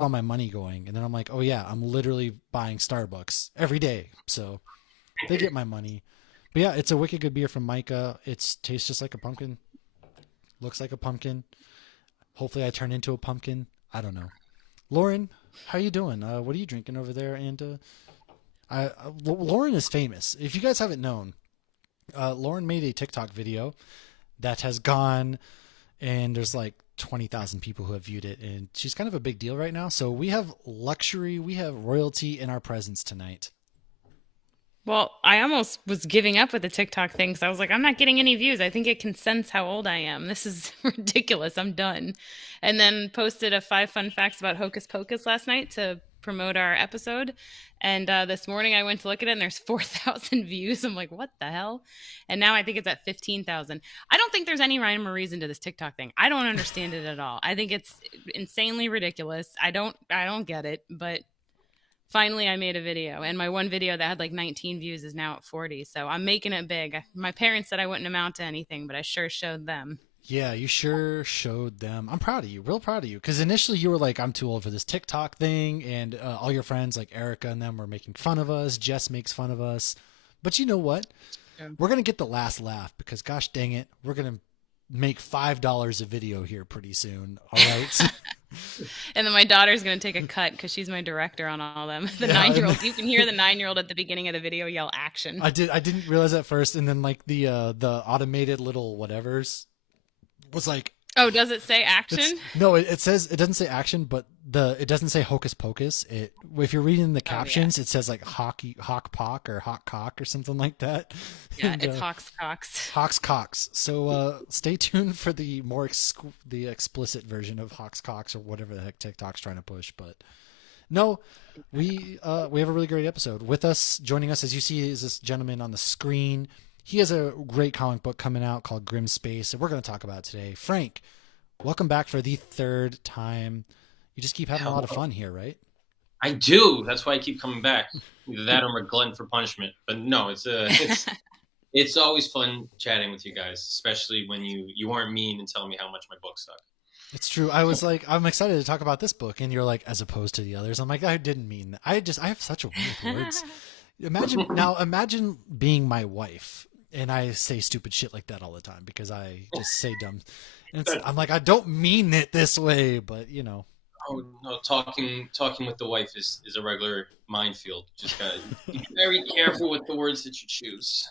all my money going? And then I'm like, oh yeah, I'm literally buying Starbucks every day. So they get my money. But yeah, it's a wicked good beer from Micah. It tastes just like a pumpkin. Looks like a pumpkin. Hopefully I turn into a pumpkin. I don't know. Lauren, how you doing? What are you drinking over there? And Lauren is famous. If you guys haven't known, Lauren made a TikTok video that has gone, and there's like 20,000 people who have viewed it, and she's kind of a big deal right now. So we have luxury, we have royalty in our presence tonight. Well, I almost was giving up with the TikTok thing because I was like, I'm not getting any views. I think it can sense how old I am. This is ridiculous. I'm done. And then posted a 5 fun facts about Hocus Pocus last night to promote our episode. And this morning I went to look at it and there's 4,000 views. I'm like, what the hell? And now I think it's at 15,000. I don't think there's any rhyme or reason to this TikTok thing. I don't understand it at all. I think it's insanely ridiculous. I don't get it, but finally I made a video, and my one video that had like 19 views is now at 40. So I'm making it big. My parents said I wouldn't amount to anything, but I sure showed them. Yeah, you sure showed them. I'm proud of you, real proud of you. Because initially you were like, I'm too old for this TikTok thing, and all your friends like Erica and them were making fun of us. Jess makes fun of us. But you know what? Yeah. We're gonna get the last laugh because, gosh dang it, we're gonna make $5 a video here pretty soon. All right. And then my daughter's going to take a cut because she's my director on all them. The Yeah, 9-year-old, you can hear the 9-year-old at the beginning of the video yell action. I didn't realize that first, and then like the automated little whatevers was like, Oh, does it say it's action? no, it says, it doesn't say action, but it doesn't say hocus pocus. It, if you're reading the Oh, yeah. captions, it says like hawk pock or hawk cock or something like that. Yeah, And it's Hawks Cox. Hawks Cox. So stay tuned for the the explicit version of Hawks Cox or whatever the heck TikTok's trying to push. But no, we have a really great episode. With us, joining us as you see, is this gentleman on the screen. He has a great comic book coming out called Grim Space, and we're going to talk about it today. Frank, welcome back for the third time. You just keep having a lot of fun here, right? I do. That's why I keep coming back. Either that or I'm a glutton for punishment. But no, it's always fun chatting with you guys, especially when you aren't mean and telling me how much my book sucked. It's true. I was like, I'm excited to talk about this book, and you're like, as opposed to the others. I'm like, I didn't mean that. I have such a way with words. Imagine being my wife, and I say stupid shit like that all the time because I just say dumb. And I'm like, I don't mean it this way, but you know. Oh no, talking with the wife is a regular minefield. Just gotta be very careful with the words that you choose.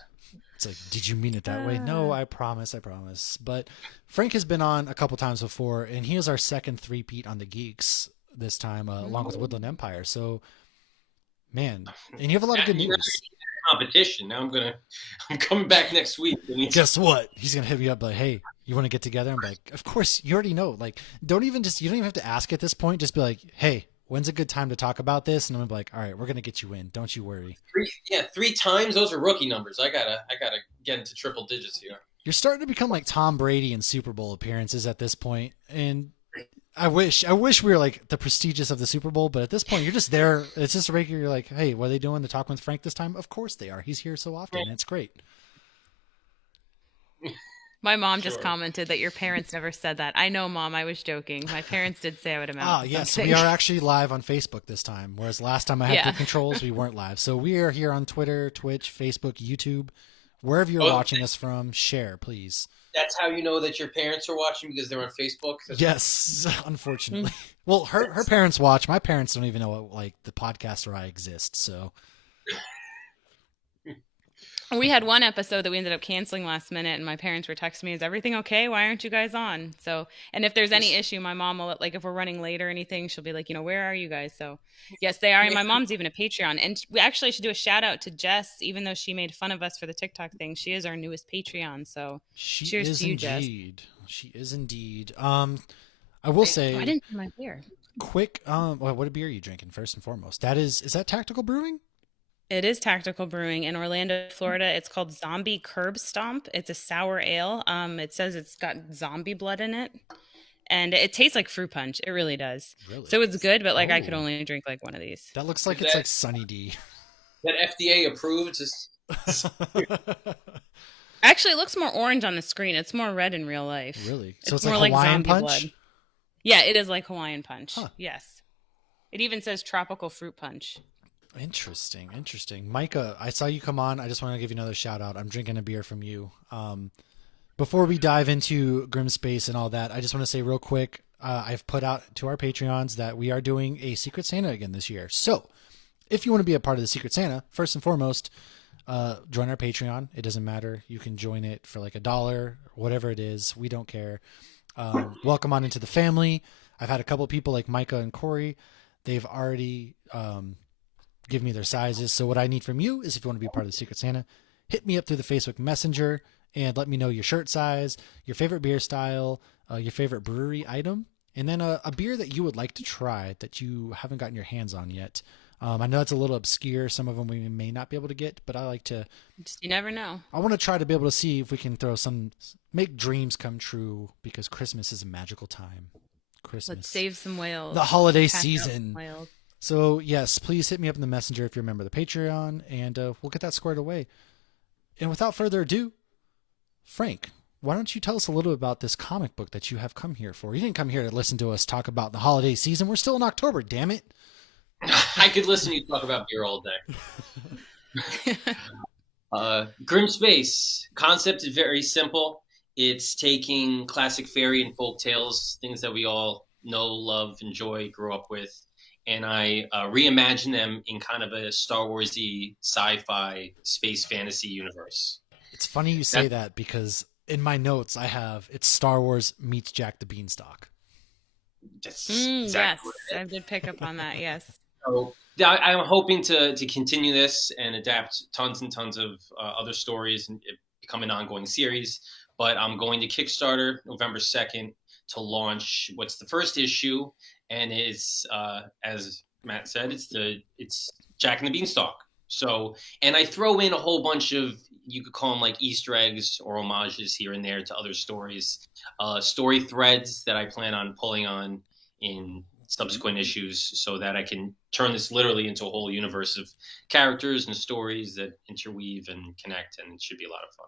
It's like, did you mean it that way? No, I promise, I promise. But Frank has been on a couple times before, and he is our second three-peat on the Geeks this time, along with Woodland Empire. So, man, and you have a lot of good news. Competition. Now I'm coming back next week. Guess what? He's gonna hit me up like, hey, you want to get together? I'm like, of course. You already know. Like, you don't even have to ask at this point. Just be like, hey, when's a good time to talk about this? And I'm gonna be like, all right, we're gonna get you in. Don't you worry. Three times. Those are rookie numbers. I gotta get into triple digits here. You're starting to become like Tom Brady in Super Bowl appearances at this point, and I wish we were like the prestigious of the Super Bowl, but at this point you're just there. It's just a regular. You're like, hey, what are they doing? They're talking with Frank this time. Of course they are. He's here so often. And it's great. My mom just Sure. commented that your parents never said that. I know, Mom, I was joking. My parents did say I would amount to Yes, something. we are actually live on Facebook this time, whereas last time I had Yeah. the controls, we weren't live. So we are here on Twitter, Twitch, Facebook, YouTube, wherever you're Oh. watching us from. Share, please. That's how you know that your parents are watching because they're on Facebook. Yes, unfortunately. Well, her parents watch. My parents don't even know what, like the podcast or I exist. So We had one episode that we ended up canceling last minute, and my parents were texting me, "Is everything okay? Why aren't you guys on?" So, and if there's any issue, my mom will, like, if we're running late or anything, she'll be like, where are you guys? So, yes, they are. And my mom's even a Patreon. And we actually should do a shout out to Jess, even though she made fun of us for the TikTok thing. She is our newest Patreon. So, she cheers is to you, Jess. indeed. She is indeed. I will say, Oh, I didn't do my beer. quick. What beer are you drinking first and foremost? Is that Tactical Brewing? It is Tactical Brewing in Orlando, Florida. It's called Zombie Curb Stomp. It's a sour ale. It says it's got zombie blood in it, and it tastes like fruit punch. It really does. Really? So it's good, but like I could Oh. only drink like one of these. That looks like Is it's that- like Sunny D. That FDA approved. Actually, it looks more orange on the screen. It's more red in real life. Really? So it's more like Hawaiian zombie Punch? blood. Yeah, it is like Hawaiian Punch. Huh. Yes. It even says tropical fruit punch. Interesting. Micah, I saw you come on. I just want to give you another shout out. I'm drinking a beer from you. Before we dive into Grim Space and all that, I just want to say real quick, I've put out to our Patreons that we are doing a Secret Santa again this year. So if you want to be a part of the Secret Santa, first and foremost, join our Patreon. It doesn't matter. You can join it for like $1, whatever it is. We don't care. Welcome on into the family. I've had a couple people like Micah and Corey. They've already given me their sizes. So what I need from you is, if you want to be a part of the Secret Santa, hit me up through the Facebook Messenger and let me know your shirt size, your favorite beer style, your favorite brewery item, and then a beer that you would like to try that you haven't gotten your hands on yet. I know it's a little obscure. Some of them we may not be able to get, but I like to... You never know. I want to try to be able to see if we can make dreams come true, because Christmas is a magical time. Christmas. Let's save some whales. The holiday season. So yes, please hit me up in the messenger if you're a member of the Patreon, and we'll get that squared away. And without further ado, Frank, why don't you tell us a little about this comic book that you have come here for? You didn't come here to listen to us talk about the holiday season. We're still in October, damn it. I could listen to you talk about beer all day. Grim Space. Concept is very simple. It's taking classic fairy and folk tales, things that we all know, love, enjoy, grew up with, and I reimagine them in kind of a Star Wars-y sci-fi space fantasy universe. It's funny you say that, because in my notes I have it's Star Wars meets Jack the Beanstalk. That's exactly yes, I did pick up on that. Yes. So I'm hoping to continue this and adapt tons and tons of other stories and it become an ongoing series. But I'm going to Kickstarter November 2nd to launch what's the first issue, and it's as Matt said, it's Jack and the Beanstalk. So, and I throw in a whole bunch of, you could call them like Easter eggs or homages here and there to other stories, story threads that I plan on pulling on in subsequent issues, so that I can turn this literally into a whole universe of characters and stories that interweave and connect, and it should be a lot of fun.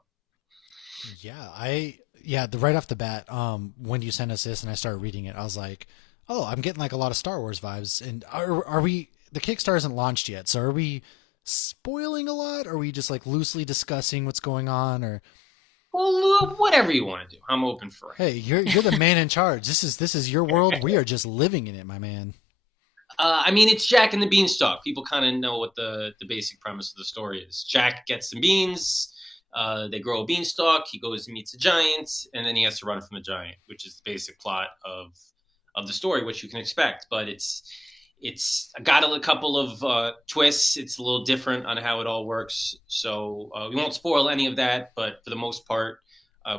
Right off the bat, when you sent us this and I started reading it, I was like, oh, I'm getting like a lot of Star Wars vibes. And are we, the Kickstarter isn't launched yet, so are we spoiling a lot? Or are we just like loosely discussing what's going on? Or, well, whatever you want to do, I'm open for it. Hey, you're the man in charge. This is your world. We are just living in it, my man. I mean, it's Jack and the Beanstalk. People kind of know what the basic premise of the story is. Jack gets some beans. They grow a beanstalk. He goes and meets a giant, and then he has to run from the giant, which is the basic plot of the story, which you can expect. But it's got a couple of twists. It's a little different on how it all works. So we won't spoil any of that. But for the most part,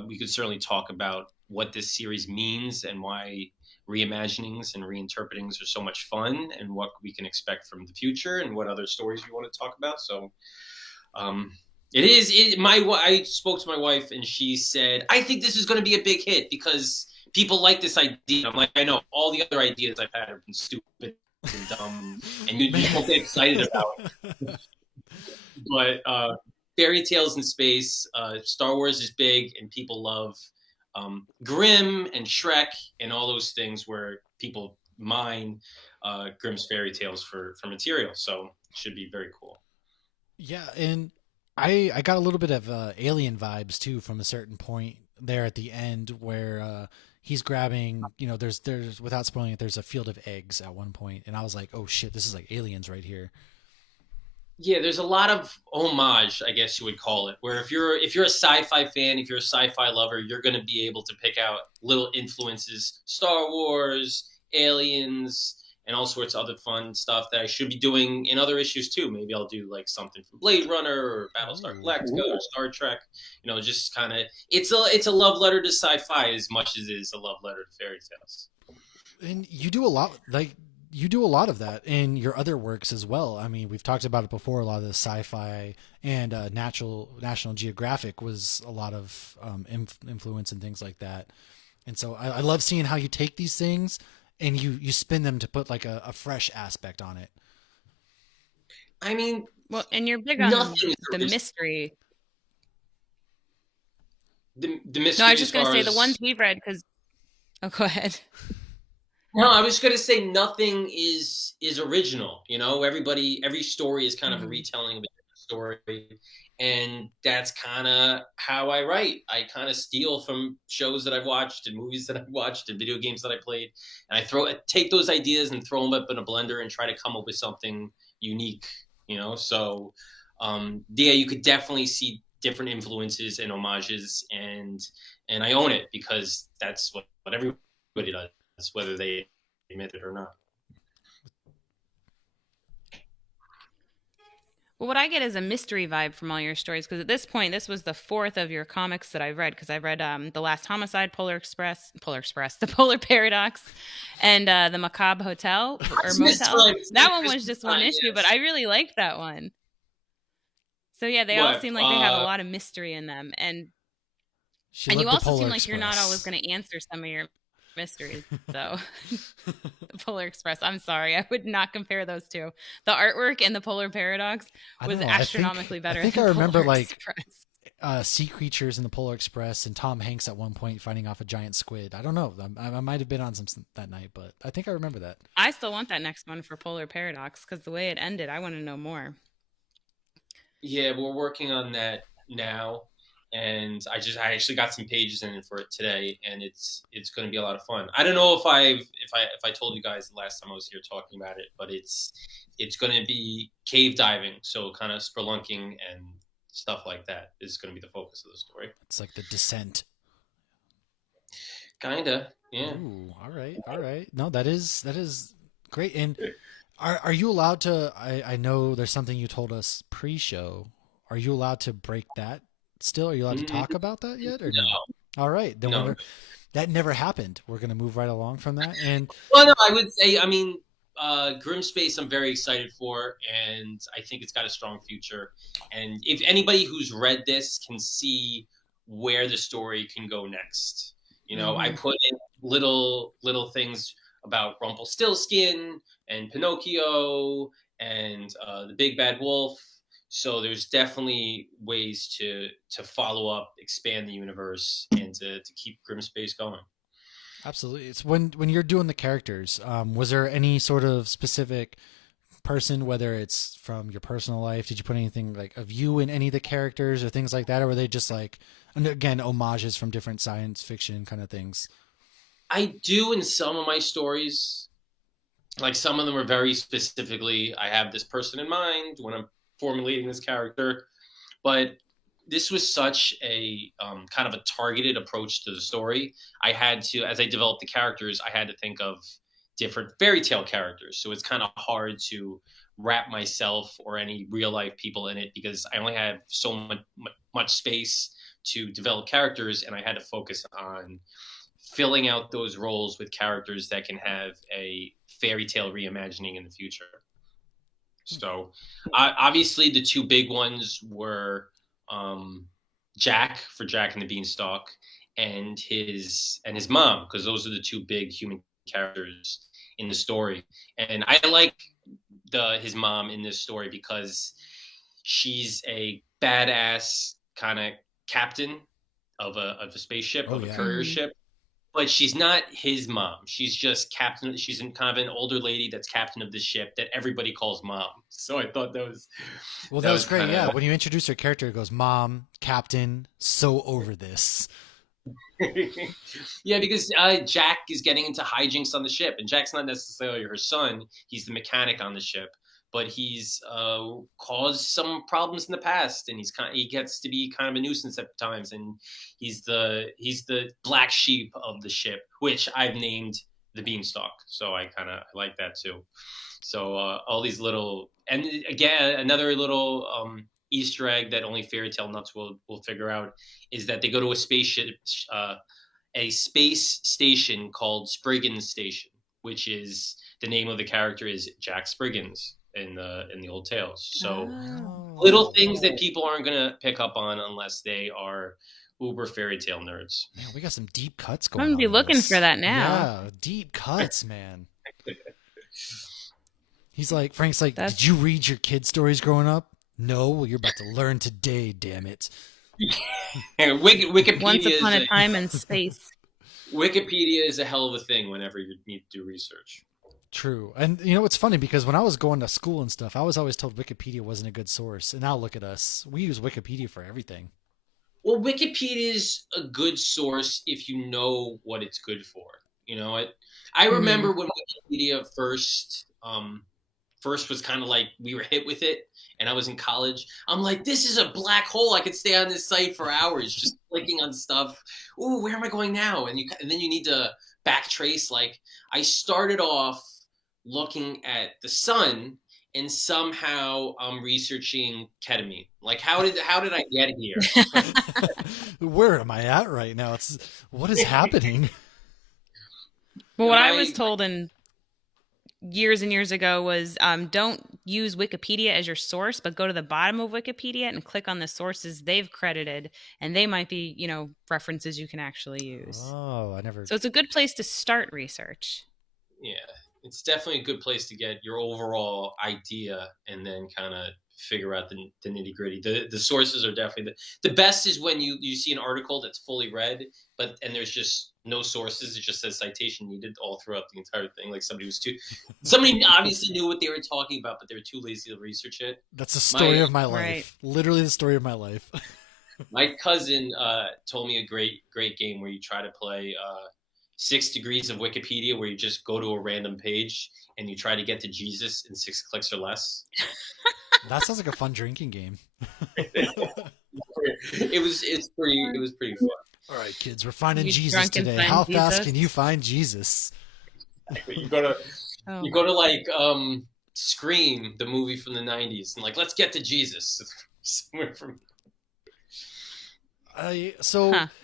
we could certainly talk about what this series means and why reimaginings and reinterpretings are so much fun, and what we can expect from the future, and what other stories we want to talk about. So I spoke to my wife, and she said, I think this is going to be a big hit because people like this idea. I'm like, I know, all the other ideas I've had have been stupid and dumb, and you won't get excited about it. But fairy tales in space, Star Wars is big, and people love Grimm and Shrek and all those things where people mine Grimm's fairy tales for material. So it should be very cool. Yeah, and I got a little bit of alien vibes too from a certain point there at the end where he's grabbing, there's without spoiling it, there's a field of eggs at one point, and I was like, oh shit, this is like Aliens right here. Yeah, there's a lot of homage, I guess you would call it, where if you're a sci-fi fan, if you're a sci-fi lover, you're going to be able to pick out little influences, Star Wars, Aliens, and all sorts of other fun stuff that I should be doing in other issues too. Maybe I'll do like something from Blade Runner or Battlestar Galactica or Star Trek. Just kind of it's a love letter to sci-fi as much as it is a love letter to fairy tales. And you do a lot of that in your other works as well. I mean, we've talked about it before. A lot of the sci-fi and National Geographic was a lot of influence and things like that. And so I love seeing how you take these things and you spin them to put like a fresh aspect on it. I mean, well, and you're big on the mystery. The mystery. No, I was just going to say the ones we've read, because... Oh, go ahead. No, I was going to say nothing is original. You know, every story is kind of a retelling of a different story, and that's kind of how I write. I kind of steal from shows that I've watched and movies that I've watched and video games that I played, and take those ideas and throw them up in a blender and try to come up with something unique. You know, so yeah, you could definitely see different influences and homages, and I own it because that's what everybody does, whether they admit it or not. Well, what I get is a mystery vibe from all your stories, because at this point, this was the fourth of your comics that I've read, because I've read The Last Homicide, The Polar Paradox, and The Macabre Hotel, or Motel. That one was just one issue, yes. But I really liked that one. So yeah, they all seem like they have a lot of mystery in them, and you also seem like you're not always going to answer some of your mysteries. So the Polar Express, I'm sorry, I would not compare those two. The artwork in the Polar Paradox was astronomically better. I think I remember sea creatures in the Polar Express and Tom Hanks at one point fighting off a giant squid. I don't know, I might have been on some that night, but I think I remember that. I still want that next one for Polar Paradox, because the way it ended, I want to know more. Yeah, we're working on that now, and I actually got some pages in for it today, and it's going to be a lot of fun. I don't know if I told you guys the last time I was here talking about it, but it's going to be cave diving, so kind of spelunking and stuff like that is going to be the focus of the story. It's like The Descent. Kinda, yeah. Ooh, all right. No, that is great. And are you allowed to? I know there's something you told us pre-show. Are you allowed to break that? Still, are you allowed to talk about that yet, or no? All right, then no. That never happened. We're gonna move right along from that. And well, no, I would say, I mean, Grimspace, I'm very excited for, and I think it's got a strong future. And if anybody who's read this can see where the story can go next, you know, I put in little things about Rumpelstiltskin and Pinocchio and the Big Bad Wolf. So there's definitely ways to follow up, expand the universe, and to keep Grimspace going. Absolutely. It's when you're doing the characters, was there any sort of specific person, whether it's from your personal life, did you put anything like of you in any of the characters or things like that? Or were they just like, again, homages from different science fiction kind of things? I do in some of my stories. Like some of them are very specifically, I have this person in mind when I'm formulating this character, but this was such a kind of a targeted approach to the story. I had to, as I developed the characters, I had to think of different fairy tale characters. So it's kind of hard to wrap myself or any real life people in it because I only have so much space to develop characters, and I had to focus on filling out those roles with characters that can have a fairy tale reimagining in the future. So obviously the two big ones were Jack for Jack and the Beanstalk and his mom, because those are the two big human characters in the story. And I like his mom in this story because she's a badass kind of captain of a spaceship, of a courier ship. But she's not his mom. She's just captain. She's kind of an older lady that's captain of the ship that everybody calls mom. So I thought that was... Well, that was great, kinda... yeah. When you introduce her character, it goes, Mom, Captain, so over this. Yeah, because Jack is getting into hijinks on the ship. And Jack's not necessarily her son. He's the mechanic on the ship. But he's caused some problems in the past, and he gets to be kind of a nuisance at times. And he's the black sheep of the ship, which I've named the Beanstalk. So I like that too. So all these little, and again, another little Easter egg that only fairy tale nuts will figure out is that they go to a spaceship, a space station called Spriggan's Station, which is the name of the character is Jack Spriggans in the old tales. So little things that people aren't going to pick up on unless they are uber fairy tale nerds. Man, we got some deep cuts going on. I'm going to be looking for that now. Yeah, deep cuts, man. Frank's like, did you read your kid stories growing up? No? Well, you're about to learn today, damn it. Wikipedia Once upon a time in space. Wikipedia is a hell of a thing whenever you need to do research. True. And you know, it's funny because when I was going to school and stuff, I was always told Wikipedia wasn't a good source. And now look at us. We use Wikipedia for everything. Well, Wikipedia is a good source if you know what it's good for. You know, I remember when Wikipedia first was kind of like we were hit with it, and I was in college. I'm like, this is a black hole. I could stay on this site for hours just clicking on stuff. Ooh, where am I going now? And then you need to backtrace. Like, I started off looking at the sun, and somehow I'm researching ketamine. Like, how did I get here? Where am I at right now? What is happening? Well, what I was told in years and years ago was don't use Wikipedia as your source, but go to the bottom of Wikipedia and click on the sources they've credited, and they might be, references you can actually use. Oh, I never. So it's a good place to start research. Yeah, it's definitely a good place to get your overall idea and then kind of figure out the nitty gritty. The sources are definitely the best is when you see an article that's fully read, and there's just no sources. It just says citation needed all throughout the entire thing. Like somebody obviously knew what they were talking about, but they were too lazy to research it. That's the story of my life. Right. Literally the story of my life. My cousin told me a great game where you try to play 6 Degrees of Wikipedia, where you just go to a random page and you try to get to Jesus in 6 clicks or less. That sounds like a fun drinking game. It was pretty fun. All right, kids, we're finding Jesus today. How fast can you find Jesus? You go to like Scream, the movie from the 90s, and like, let's get to Jesus. Somewhere from. I'm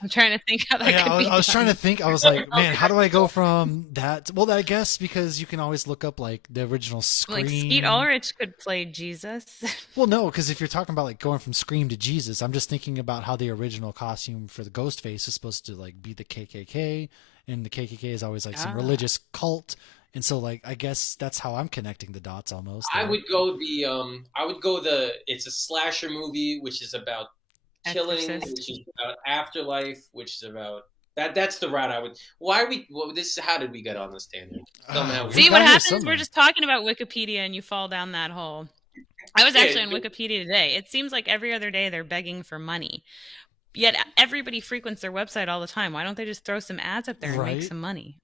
trying to think how that could be. I was trying to think. I was like, man, how do I go from that? Well, I guess because you can always look up like the original Scream. Like Skeet Ulrich could play Jesus. Well, no, because if you're talking about like going from Scream to Jesus, I'm just thinking about how the original costume for the Ghostface is supposed to like be the KKK, and the KKK is always like some religious cult. And so, like, I guess that's how I'm connecting the dots almost. I would go it's a slasher movie, which is about killing, which is about afterlife, which is about that's the route I would. How did we get on this tangent? See, what happens? We're just talking about Wikipedia and you fall down that hole. I was actually on Wikipedia today. It seems like every other day they're begging for money. Yet everybody frequents their website all the time. Why don't they just throw some ads up there and make some money?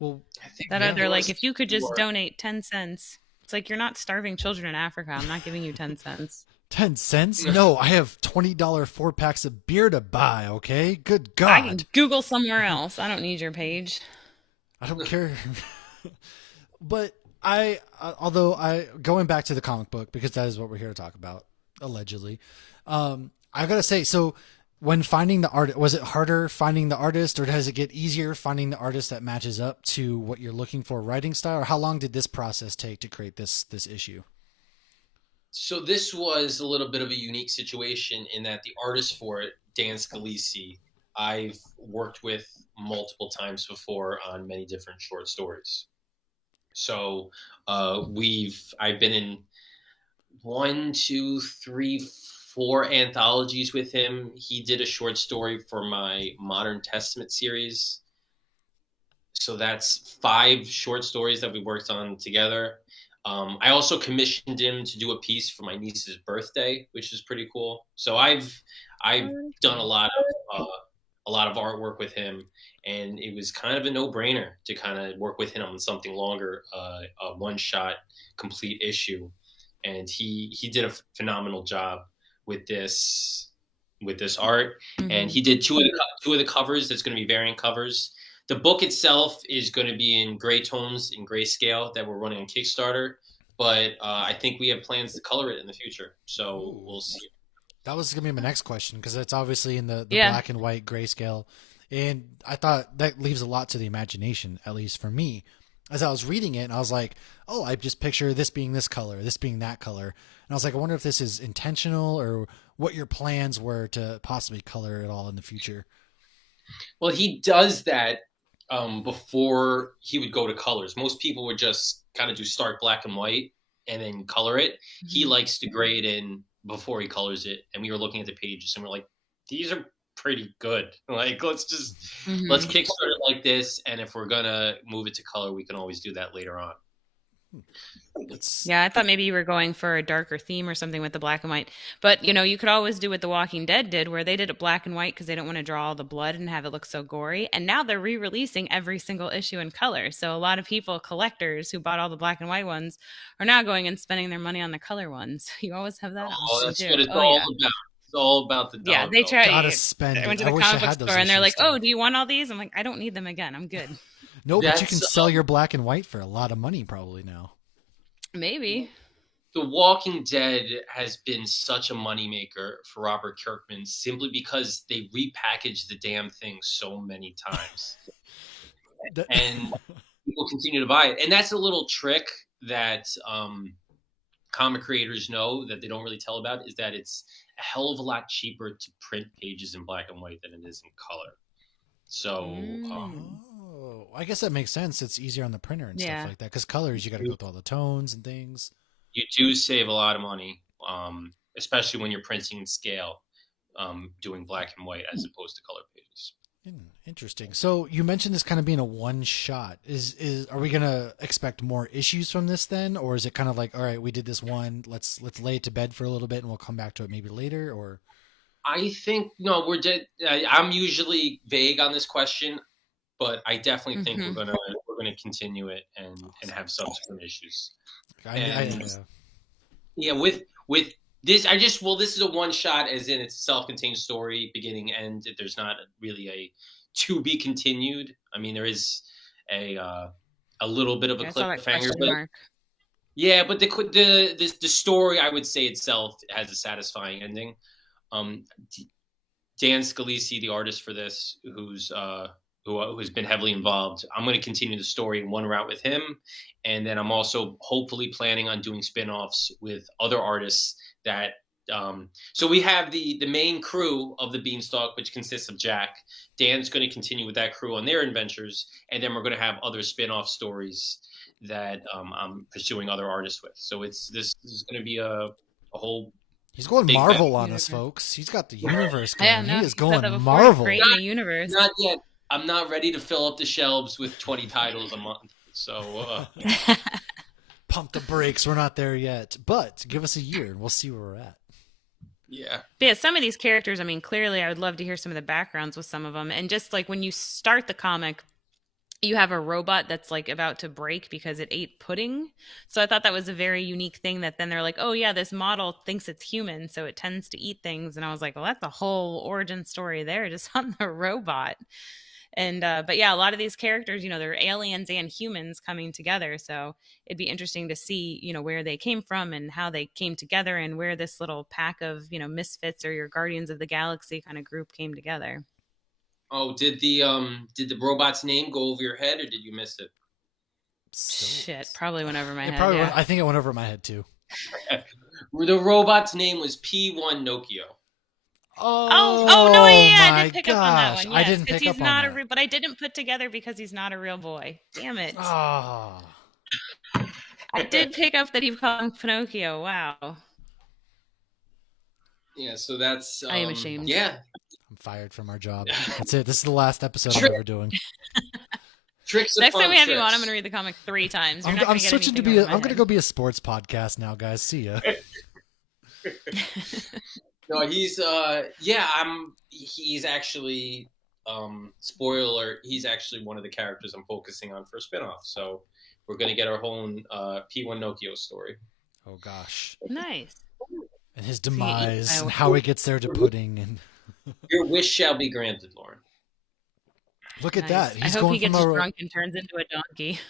Well, they're like, if you could just donate 10 cents. It's like, you're not starving children in Africa. I'm not giving you 10 cents. 10 cents? No, I have $20 4-packs of beer to buy, okay? Good God. I can Google somewhere else. I don't need your page. I don't care. But going back to the comic book, because that is what we're here to talk about, allegedly. I gotta say, so when finding the art, was it harder finding the artist, or does it get easier finding the artist that matches up to what you're looking for writing style? Or how long did this process take to create this issue? So this was a little bit of a unique situation in that the artist for it, Dan Scalisi, I've worked with multiple times before on many different short stories. So I've been in 1, 2, 3, 4 anthologies with him. He did a short story for my Modern Testament series. So that's 5 short stories that we worked on together. I also commissioned him to do a piece for my niece's birthday, which is pretty cool. So I've done a lot of artwork with him, and it was kind of a no-brainer to kind of work with him on something longer, a one-shot complete issue. And he did a phenomenal job with this art. Mm-hmm. And he did two of the covers. That's going to be variant covers. The book itself is going to be in gray tones, in grayscale, that we're running on Kickstarter. But I think we have plans to color it in the future. So we'll see. That was going to be my next question, because it's obviously in the black and white grayscale. And I thought that leaves a lot to the imagination, at least for me. As I was reading it, and I was like, oh, I just picture this being this color, this being that color. And I was like, I wonder if this is intentional, or what your plans were to possibly color it all in the future. Well, he does that before he would go to colors. Most people would just kind of do stark black and white and then color it. Mm-hmm. He likes to grade in before he colors it. And we were looking at the pages and we're like, these are pretty good. Like, let's Kickstarter like this, and if we're gonna move it to color, we can always do that later on. Yeah, I thought maybe you were going for a darker theme or something with the black and white. But, you could always do what The Walking Dead did, where they did it black and white because they don't want to draw all the blood and have it look so gory. And now they're re-releasing every single issue in color. So a lot of people, collectors who bought all the black and white ones, are now going and spending their money on the color ones. You always have that option that's too. what it's all about. It's all about the dollar. Yeah, they try. Gotta spend I went it. to I the wish I comic book had those store and they're like, issues "Oh, do you want all these?" I'm like, "I don't need them again. I'm good." No, but you can That's, sell your black and white for a lot of money probably now. Maybe. The Walking Dead has been such a moneymaker for Robert Kirkman simply because they repackaged the damn thing so many times. And people continue to buy it. And that's a little trick that comic creators know that they don't really tell about, is that it's a hell of a lot cheaper to print pages in black and white than it is in color. So I guess that makes sense. It's easier on the printer and stuff like that, because colors, you got to go through all the tones and things. You do save a lot of money, especially when you're printing in scale, doing black and white as opposed to color pages. Interesting. So you mentioned this kind of being a one shot. Are we gonna expect more issues from this then, or is it kind of like, all right, we did this one, let's lay it to bed for a little bit and we'll come back to it maybe later? Or I think no, we're dead. I'm usually vague on this question, but I definitely think we're gonna continue it and have subsequent issues. Yeah, with this, this is a one shot, as in it's a self-contained story, beginning end. There's not really a to be continued. I mean, there is a little bit of a cliffhanger, but yeah, but the story, I would say itself, has a satisfying ending. Dan Scalise, the artist for this, who's been heavily involved, I'm going to continue the story in one route with him, and then I'm also hopefully planning on doing spin-offs with other artists that. So we have the main crew of the Beanstalk, which consists of Jack. Dan's going to continue with that crew on their adventures, and then we're going to have other spin-off stories that I'm pursuing other artists with. So this is going to be a whole. He's going Marvel on us, folks. He's got the universe going. He is going Marvel. In the universe. Not yet. I'm not ready to fill up the shelves with 20 titles a month. So pump the brakes. We're not there yet, but give us a year and we'll see where we're at. Yeah. But yeah, some of these characters, I mean, clearly I would love to hear some of the backgrounds with some of them. And just like when you start the comic, you have a robot that's like about to break because it ate pudding. So I thought that was a very unique thing, that then they're like, oh yeah, this model thinks it's human, so it tends to eat things. And I was like, well, that's a whole origin story there just on the robot. And but yeah, a lot of these characters, they're aliens and humans coming together. So it'd be interesting to see, where they came from and how they came together, and where this little pack of, misfits or your Guardians of the Galaxy kind of group came together. Oh, did the robot's name go over your head, or did you miss it? Shit, probably went over my head. I think it went over my head too. The robot's name was P1 Nokia. Oh no! Yeah, I did pick up on that one. Yes, I didn't pick up on that. But I didn't put together because he's not a real boy. Damn it! Oh. I did pick up that he called him Pinocchio. Wow. Yeah, so that's. I am ashamed. Yeah. I'm fired from our job. That's it. This is the last episode I'm ever doing. Tricks. Next time we have you on, I'm going to read the comic 3 times. I'm switching to be. I'm going to go be a sports podcast now, guys. See ya. No, he's he's actually spoiler alert, he's actually one of the characters I'm focusing on for a spinoff. So we're gonna get our own P1 Nokia story. Oh gosh. Nice. And his demise and how he gets there to pudding and Your wish shall be granted, Lauren. Look at that. He's I hope he gets drunk and turns into a donkey.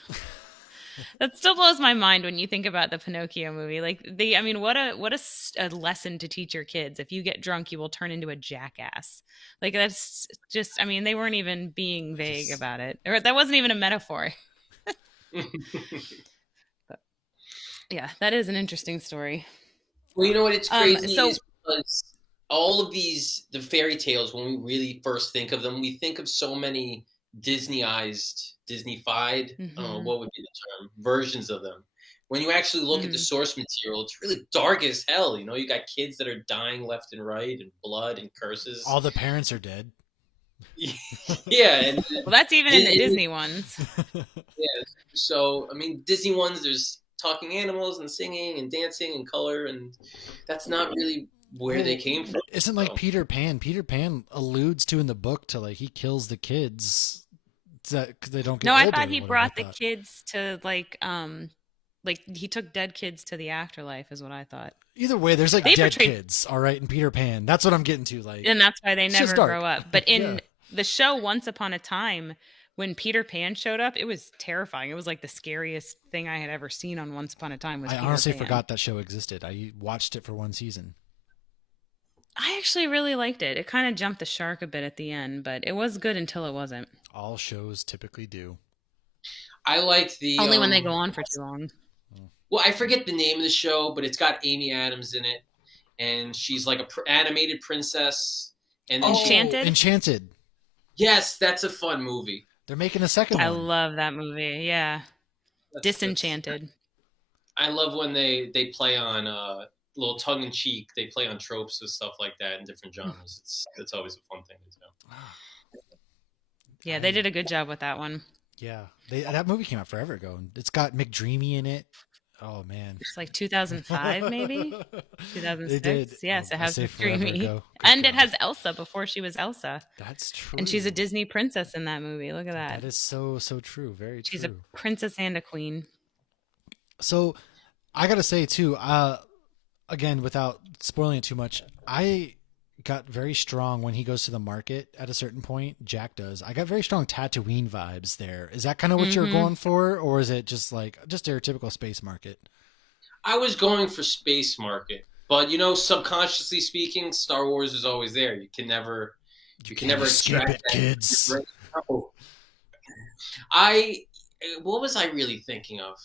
That still blows my mind when you think about the Pinocchio movie. Like what a lesson to teach your kids. If you get drunk, you will turn into a jackass. Like that's just, they weren't even being vague about it. Or that wasn't even a metaphor. But, yeah, that is an interesting story. Well, you know what? It's crazy is because all of the fairy tales, when we really first think of them, we think of so many Disneyized, Disneyfied, what would be the term, versions of them. When you actually look at the source material, it's really dark as hell. You got kids that are dying left and right, and blood and curses. All the parents are dead. Yeah, and Well, that's even in the it- Disney ones. yeah. So I mean, Disney ones, there's talking animals and singing and dancing and color, and that's not really where they Well, came from. isn't like So Peter Pan. Peter Pan alludes to in the book to like he kills the kids that 'cause they don't get No, I older thought or he whatever. I brought the thought kids to like he took dead kids to the afterlife is what I thought. either way, there's like They dead portrayed, kids. All right, in Peter Pan, that's what I'm getting to. Like and that's why they it's just never dark. grow up. But Yeah, in the show Once Upon a Time, when Peter Pan showed up, it was terrifying. It was like the scariest thing I had ever seen on Once Upon a Time was I Peter honestly Pan. forgot that show existed. I watched it for one season. I actually really liked it. It kind of jumped the shark a bit at the end, but it was good until it wasn't. All shows typically do. I liked the Only when they go on for too long. well, I forget the name of the show, but it's got Amy Adams in it, and she's like a animated princess, and then Enchanted? Enchanted. yes, that's a fun movie. They're making a second I one. love that movie. Yeah. That's- Disenchanted. I love when they play on little tongue in cheek. They play on tropes and stuff like that in different genres. It's always a fun thing to do. Yeah, they did a good job with that one. Yeah, that movie came out forever ago. It's got McDreamy in it. Oh man, It's like 2005, maybe 2006. They did. Yes, Oh, it I has say forever Dreamy, ago. Good and it God. has Elsa before she was Elsa, That's true. and she's a Disney princess in that movie. Look at that. That is so true. Very She's true. a princess and a queen. So I gotta say too, again, without spoiling it too much, I got very strong when he goes to the market at a certain point. Jack does. I got very strong Tatooine vibes there. Is that kind of what you're Mhm. going for, or is it just like just your typical space market? I was going for space market, but you know, subconsciously speaking, Star Wars is always there. You can never skip extract it, that. kids. No. What was I really thinking of?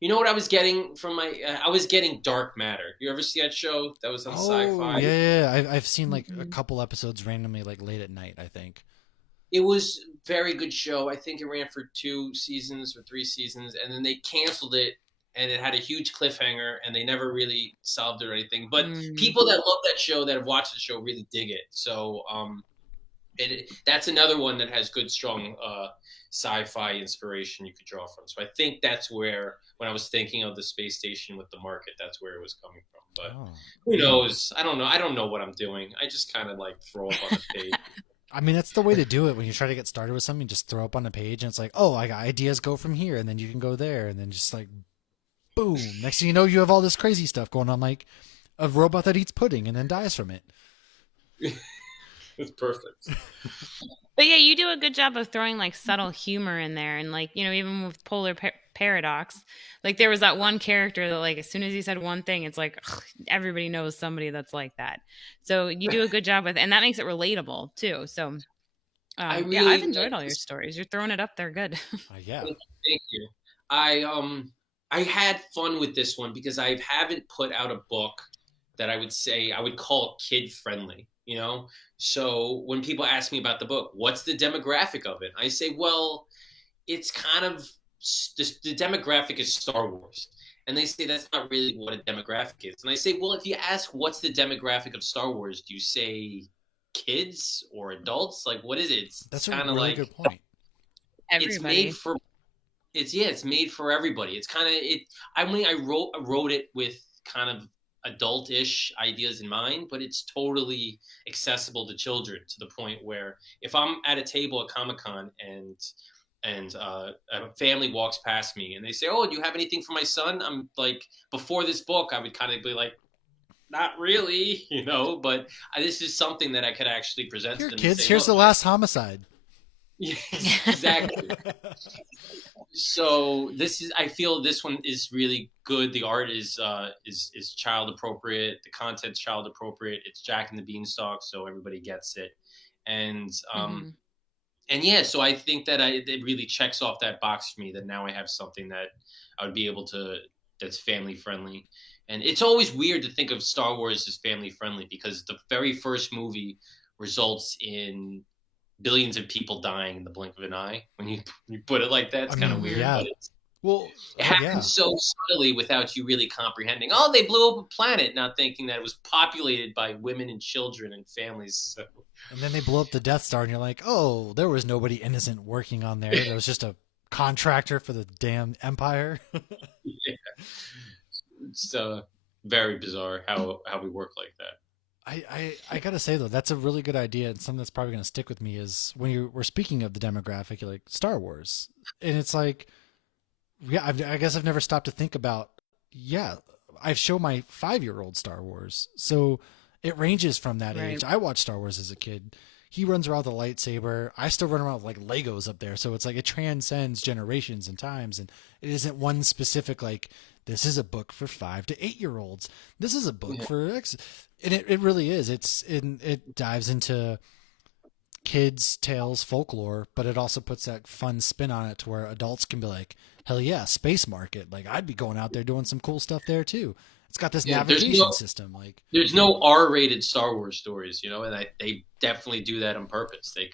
You know what I was getting from I was getting Dark Matter. You ever see that show? That was on Oh Sci-Fi. yeah. I've seen like a Mhm. couple episodes randomly, like late at night. I think. It was a very good show. I think it ran for 2 seasons or 3 seasons, and then they canceled it, and it had a huge cliffhanger, and they never really solved it or anything. But Mm. people that love that show, that have watched the show, really dig it. So that's another one that has good, strong sci-fi inspiration you could draw from. So I think that's where, when I was thinking of the space station with the market, that's where it was coming from. But Oh. who knows? I don't know. I don't know what I'm doing. I just kind of like throw up on the page. I mean, that's the way to do it when you try to get started with something. Just throw up on a page, and it's like, oh, I got ideas go from here, and then you can go there, and then just like, boom. Next thing you know, you have all this crazy stuff going on, like a robot that eats pudding and then dies from it. It's perfect. But yeah, you do a good job of throwing like subtle humor in there, and like even with Polar Paradox, like there was that one character that like as soon as he said one thing, it's like ugh, everybody knows somebody that's like that. So you do a good job with, and that makes it relatable too. So I yeah, really I've enjoyed like all your this. stories. You're throwing it up there, good. Yeah. Thank you. I had fun with this one because I haven't put out a book that I would say I would call kid friendly. You know, so when people ask me about the book, what's the demographic of it? I say, well, it's kind of the demographic is Star Wars. And they say that's not really what a demographic is. And I say, well, if you ask what's the demographic of Star Wars, do you say kids or adults? Like, what is it? That's a kind of really like good point. it's Everybody. made for it's made for everybody. It's kind of it. I mean, I wrote it with kind of adult-ish ideas in mind, but it's totally accessible to children to the point where if I'm at a table at Comic-Con and a family walks past me and they say, "Oh, do you have anything for my son?" I'm like, before this book, I would kind of be like, "Not really," you know. But this is something that I could actually present Here, to them. kids, and say, here's the "Look, last homicide. yeah, exactly." So I feel this one is really good. The art is child appropriate. The content's child appropriate. It's Jack and the Beanstalk, so everybody gets it. And Mhm. and yeah, so I think that it really checks off that box for me. That now I have something that I would be able to that's family friendly. And it's always weird to think of Star Wars as family friendly because the very first movie results in billions of people dying in the blink of an eye. When you put it like that, it's I kind of mean, weird, yeah. but it's Well, It oh happens yeah. so subtly without you really comprehending. Oh, they blew up a planet, not thinking that it was populated by women and children and families. So. And then they blow up the Death Star, and you're like, oh, there was nobody innocent working on there. There was just a contractor for the damn Empire. Yeah. It's very bizarre how we work like that. I gotta say though, that's a really good idea, and something that's probably gonna stick with me is when we're speaking of the demographic, you're like Star Wars, and it's like, yeah, I guess I've never stopped to think about, yeah, I've shown my 5-year-old Star Wars, so it ranges from that Right. age. I watched Star Wars as a kid. He runs around with a lightsaber. I still run around with like Legos up there, so it's like it transcends generations and times, and it isn't one specific like this is a book for 5 to 8-year-olds. This is a book Yeah. for X, and it really is. It dives into kids' tales, folklore, but it also puts that fun spin on it to where adults can be like, hell yeah, space market. Like I'd be going out there doing some cool stuff there too. It's got this Yeah, navigation system. Like there's no R-rated Star Wars stories, and they definitely do that on purpose. They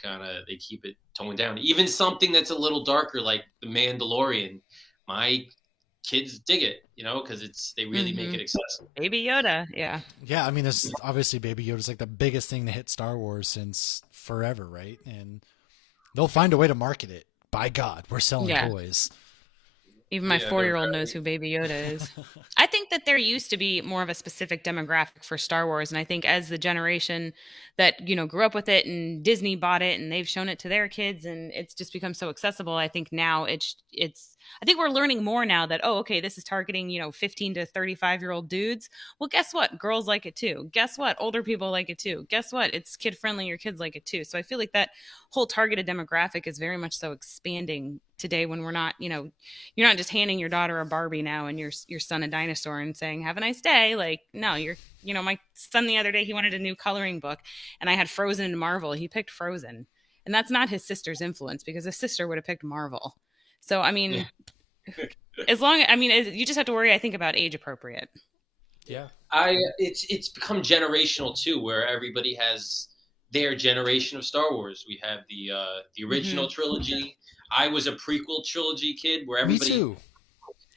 keep it toned down. Even something that's a little darker, like The Mandalorian, my kids dig it, because they really make it accessible. Baby Yoda, yeah. yeah, I mean, this obviously Baby Yoda's like the biggest thing to hit Star Wars since forever, right? And they'll find a way to market it. By God, we're selling Yeah. toys. Even my Yeah, 4-year-old knows who Baby Yoda is. I think that there used to be more of a specific demographic for Star Wars, and I think as the generation that grew up with it and Disney bought it and they've shown it to their kids and it's just become so accessible. I think now it's. I think we're learning more now that okay, this is targeting 15 to 35-year-old dudes. Well, guess what? Girls like it too. Guess what? Older people like it too. Guess what? It's kid friendly. Your kids like it too. So I feel like that whole targeted demographic is very much so expanding today when we're not you're not just handing your daughter a Barbie now and your son a dinosaur and saying have a nice day. Like no, my son the other day, he wanted a new coloring book and I had Frozen and Marvel. He picked Frozen, and that's not his sister's influence because his sister would have picked Marvel. So I mean, you just have to worry, I think, about age appropriate. Yeah. It's become generational too, where everybody has their generation of Star Wars. We have the original trilogy. I was a prequel trilogy kid, where Me too.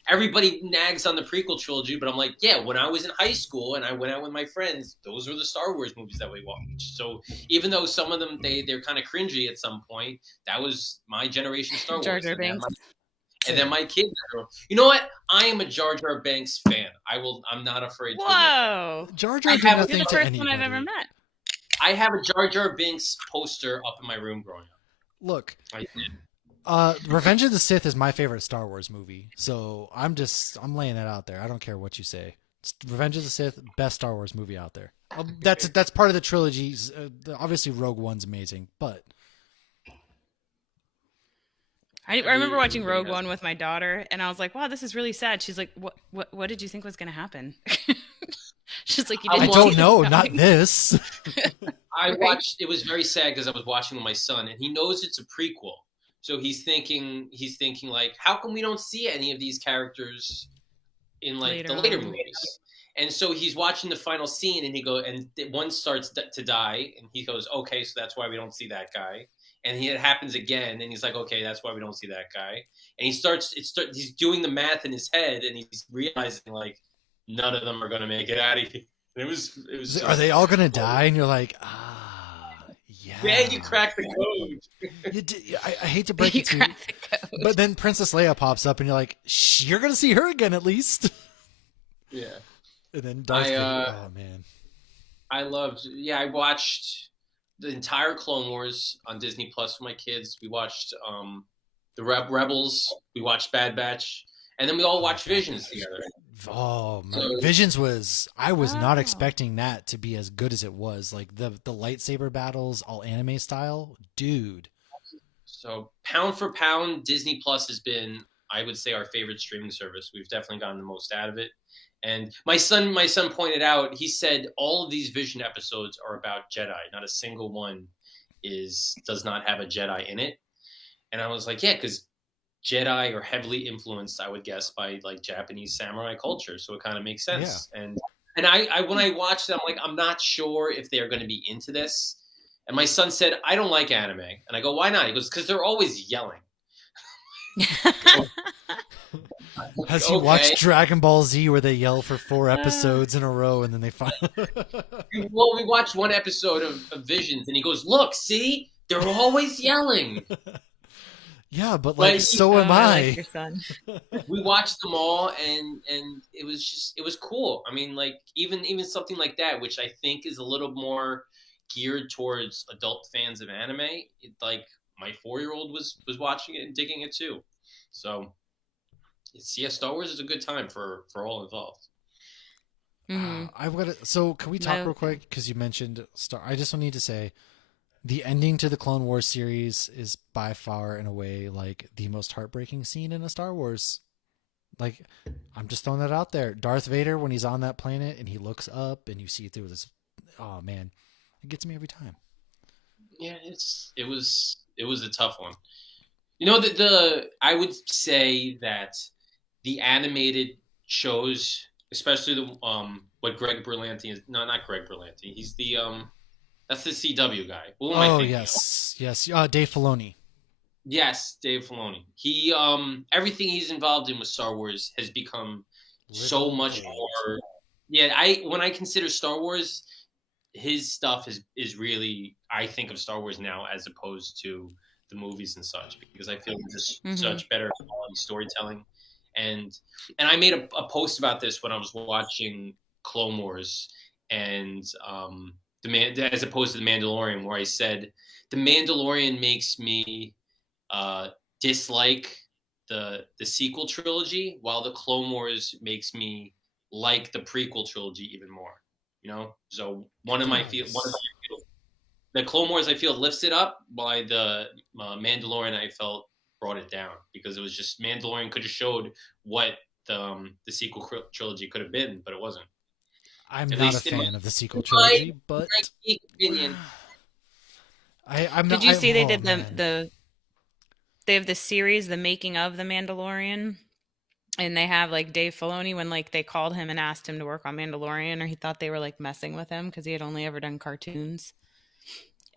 everybody nags on the prequel trilogy, but I'm like, yeah, when I was in high school and I went out with my friends, those were the Star Wars movies that we watched. So even though some of them they're kind of cringy at some point, that was my generation of Star Wars. Jar Jar Binks. And then my kids, you know what? I am a Jar Jar Binks fan. I'm not afraid to admit Whoa! Jar Jar did You're nothing You're the to first anybody. one I've ever met. I have a Jar Jar Binks poster up in my room growing up. Look, I did. Revenge of the Sith is my favorite Star Wars movie, so I'm laying it out there. I don't care what you say. Revenge of the Sith, best Star Wars movie out there. That's part of the trilogies. Obviously, Rogue One's amazing, but I remember watching Rogue One with my daughter, and I was like, "Wow, this is really sad." She's like, "What did you think was going to happen?" She's like, "You didn't I see don't this know, coming." not this. I watched. It was very sad because I was watching with my son, and he knows it's a prequel. So he's thinking like, how come we don't see any of these characters in like the later movies? And so he's watching the final scene, and one starts to die, and he goes, okay, so that's why we don't see that guy. And it happens again, and he's like, okay, that's why we don't see that guy. And he's doing the math in his head, and he's realizing like none of them are going to make it out of here. It was. Are they all gonna die? And you're like, yeah. Yeah, you cracked the code. I hate to break it to you, but then Princess Leia pops up, and you're like, you're gonna see her again at least. Yeah. And then Darth Vader. Oh man. I watched the entire Clone Wars on Disney Plus for my kids. We watched the Rebels. We watched Bad Batch, and then we all watched Visions together. Oh man, Visions I was not expecting that to be as good as it was. Like the lightsaber battles, all anime style, dude. So pound for pound, Disney Plus has been, I would say, our favorite streaming service. We've definitely gotten the most out of it. And my son pointed out, he said all of these Vision episodes are about Jedi. Not a single one does not have a Jedi in it. And I was like, yeah, because Jedi are heavily influenced, I would guess, by like Japanese samurai culture. So it kind of makes sense. Yeah. And I when I watched it, I'm like, I'm not sure if they're going to be into this. And my son said, I don't like anime. And I go, why not? He goes, because they're always yelling. Has he watched Dragon Ball Z where they yell for 4 episodes in a row and then they find? Well, we watched one episode of Visions, and he goes, "Look, see, they're always yelling." Yeah, but like, so am I I. like your son. We watched them all, and it was cool. I mean, like even something like that, which I think is a little more geared towards adult fans of anime. Like my 4-year-old was watching it and digging it too. So, Star Wars is a good time for all involved. I've got to, so can we talk real quick? Because you mentioned Star. I just need to say, the ending to the Clone Wars series is by far, in a way, like the most heartbreaking scene in a Star Wars. Like, I'm just throwing that out there. Darth Vader, when he's on that planet and he looks up and you see through this, oh man, it gets me every time. Yeah, it was a tough one. You know, the I would say that the animated shows, especially the what Greg Berlanti is, not Greg Berlanti. He's the that's the CW guy. Who am I thinking yes, Dave Filoni. Yes, Dave Filoni. He everything he's involved in with Star Wars has become so much more. Yeah, when I consider Star Wars, his stuff is really, I think of Star Wars now as opposed to the movies and such, because I feel just such better quality storytelling. And I made a post about this when I was watching Clone Wars and as opposed to the Mandalorian, where I said the Mandalorian makes me dislike the sequel trilogy, while the Clone Wars makes me like the prequel trilogy even more. You know, so the Clone Wars I feel lifts it up, while the Mandalorian I felt brought it down, because it was just Mandalorian could have showed what the sequel trilogy could have been, but it wasn't. I'm not a fan of the sequel trilogy, but my opinion. I'm not. Did you see they did man. they have the series, The Making of the Mandalorian, and they have like Dave Filoni, when like they called him and asked him to work on Mandalorian, or he thought they were like messing with him because he had only ever done cartoons.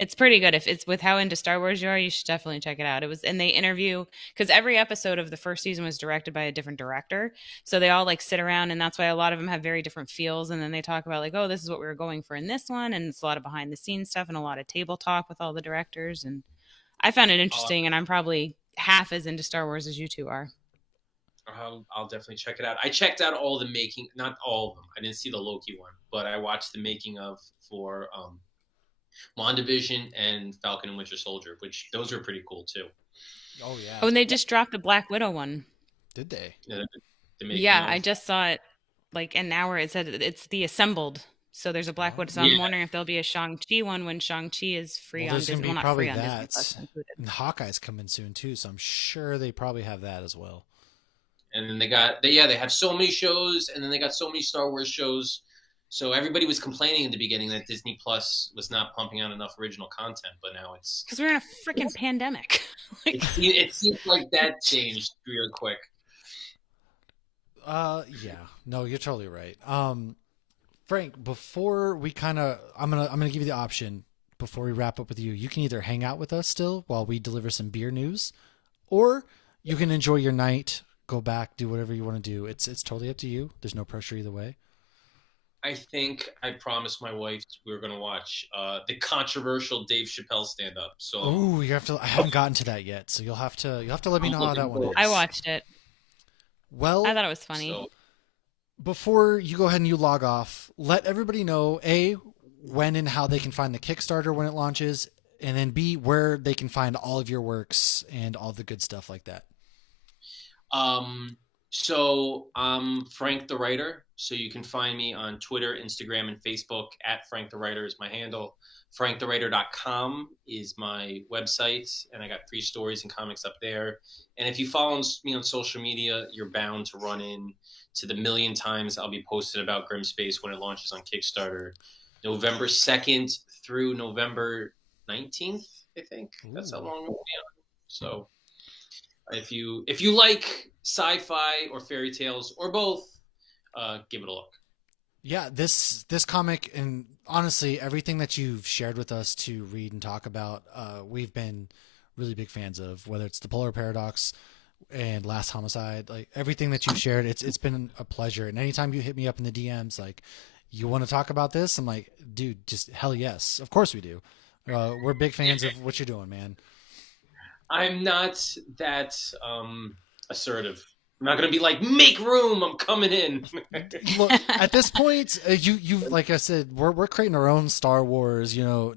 It's pretty good. If it's with how into Star Wars you are, you should definitely check it out. It was, and they interview, because every episode of the first season was directed by a different director. So they all like sit around, and that's why a lot of them have very different feels. And then they talk about like, oh, this is what we were going for in this one. And it's a lot of behind the scenes stuff and a lot of table talk with all the directors. And I found it interesting, and I'm probably half as into Star Wars as you two are. I'll definitely check it out. I checked out all the making, not all of them. I didn't see the Loki one, but I watched the making of for WandaVision and Falcon and Winter Soldier, which those are pretty cool too. Oh yeah. Oh, and they just dropped the Black Widow one. Did they? Yeah, I just saw it like an hour. It said it's the assembled. So there's a Black Widow. So I'm wondering if there'll be a Shang-Chi one when Shang-Chi is free on Disney. Well, not free on Disney Plus included. And Hawkeye's coming soon too, so I'm sure they probably have that as well. And then they have so many shows, and then they got so many Star Wars shows. So everybody was complaining in the beginning that Disney Plus was not pumping out enough original content, but now it's because we're in a freaking pandemic. It seems like that changed real quick. Yeah, no, you're totally right. Frank, before we I'm gonna give you the option before we wrap up with you. You can either hang out with us still while we deliver some beer news, or you can enjoy your night, go back, do whatever you want to do. It's totally up to you. There's no pressure either way. I think I promised my wife we were going to watch the controversial Dave Chappelle stand-up. So, you have to. I haven't gotten to that yet, so you'll have to let me know how that one is. I watched it. Well, I thought it was funny. So, before you go ahead and you log off, let everybody know A, when and how they can find the Kickstarter when it launches, and then B, where they can find all of your works and all the good stuff like that. So I'm Frank the Writer. So you can find me on Twitter, Instagram, and Facebook at Frank the Writer is my handle. FrankTheWriter.com is my website, and I got free stories and comics up there. And if you follow me on social media, you're bound to run in to the million times I'll be posted about Grimspace when it launches on Kickstarter, November 2nd through November 19th, I think. Ooh. That's how long we'll be on. So if you like sci-fi or fairy tales or both, give it a look. Yeah, this comic, and honestly everything that you've shared with us to read and talk about, we've been really big fans of, whether it's the Polar Paradox, and Last Homicide, like everything that you've shared, it's been a pleasure. And anytime you hit me up in the DMs, like, you want to talk about this, I'm like, dude, just hell yes, of course we do. We're big fans of what you're doing, man. I'm not that assertive. I'm not gonna be like, make room, I'm coming in. Look, at this point, you like I said, we're creating our own Star Wars, you know,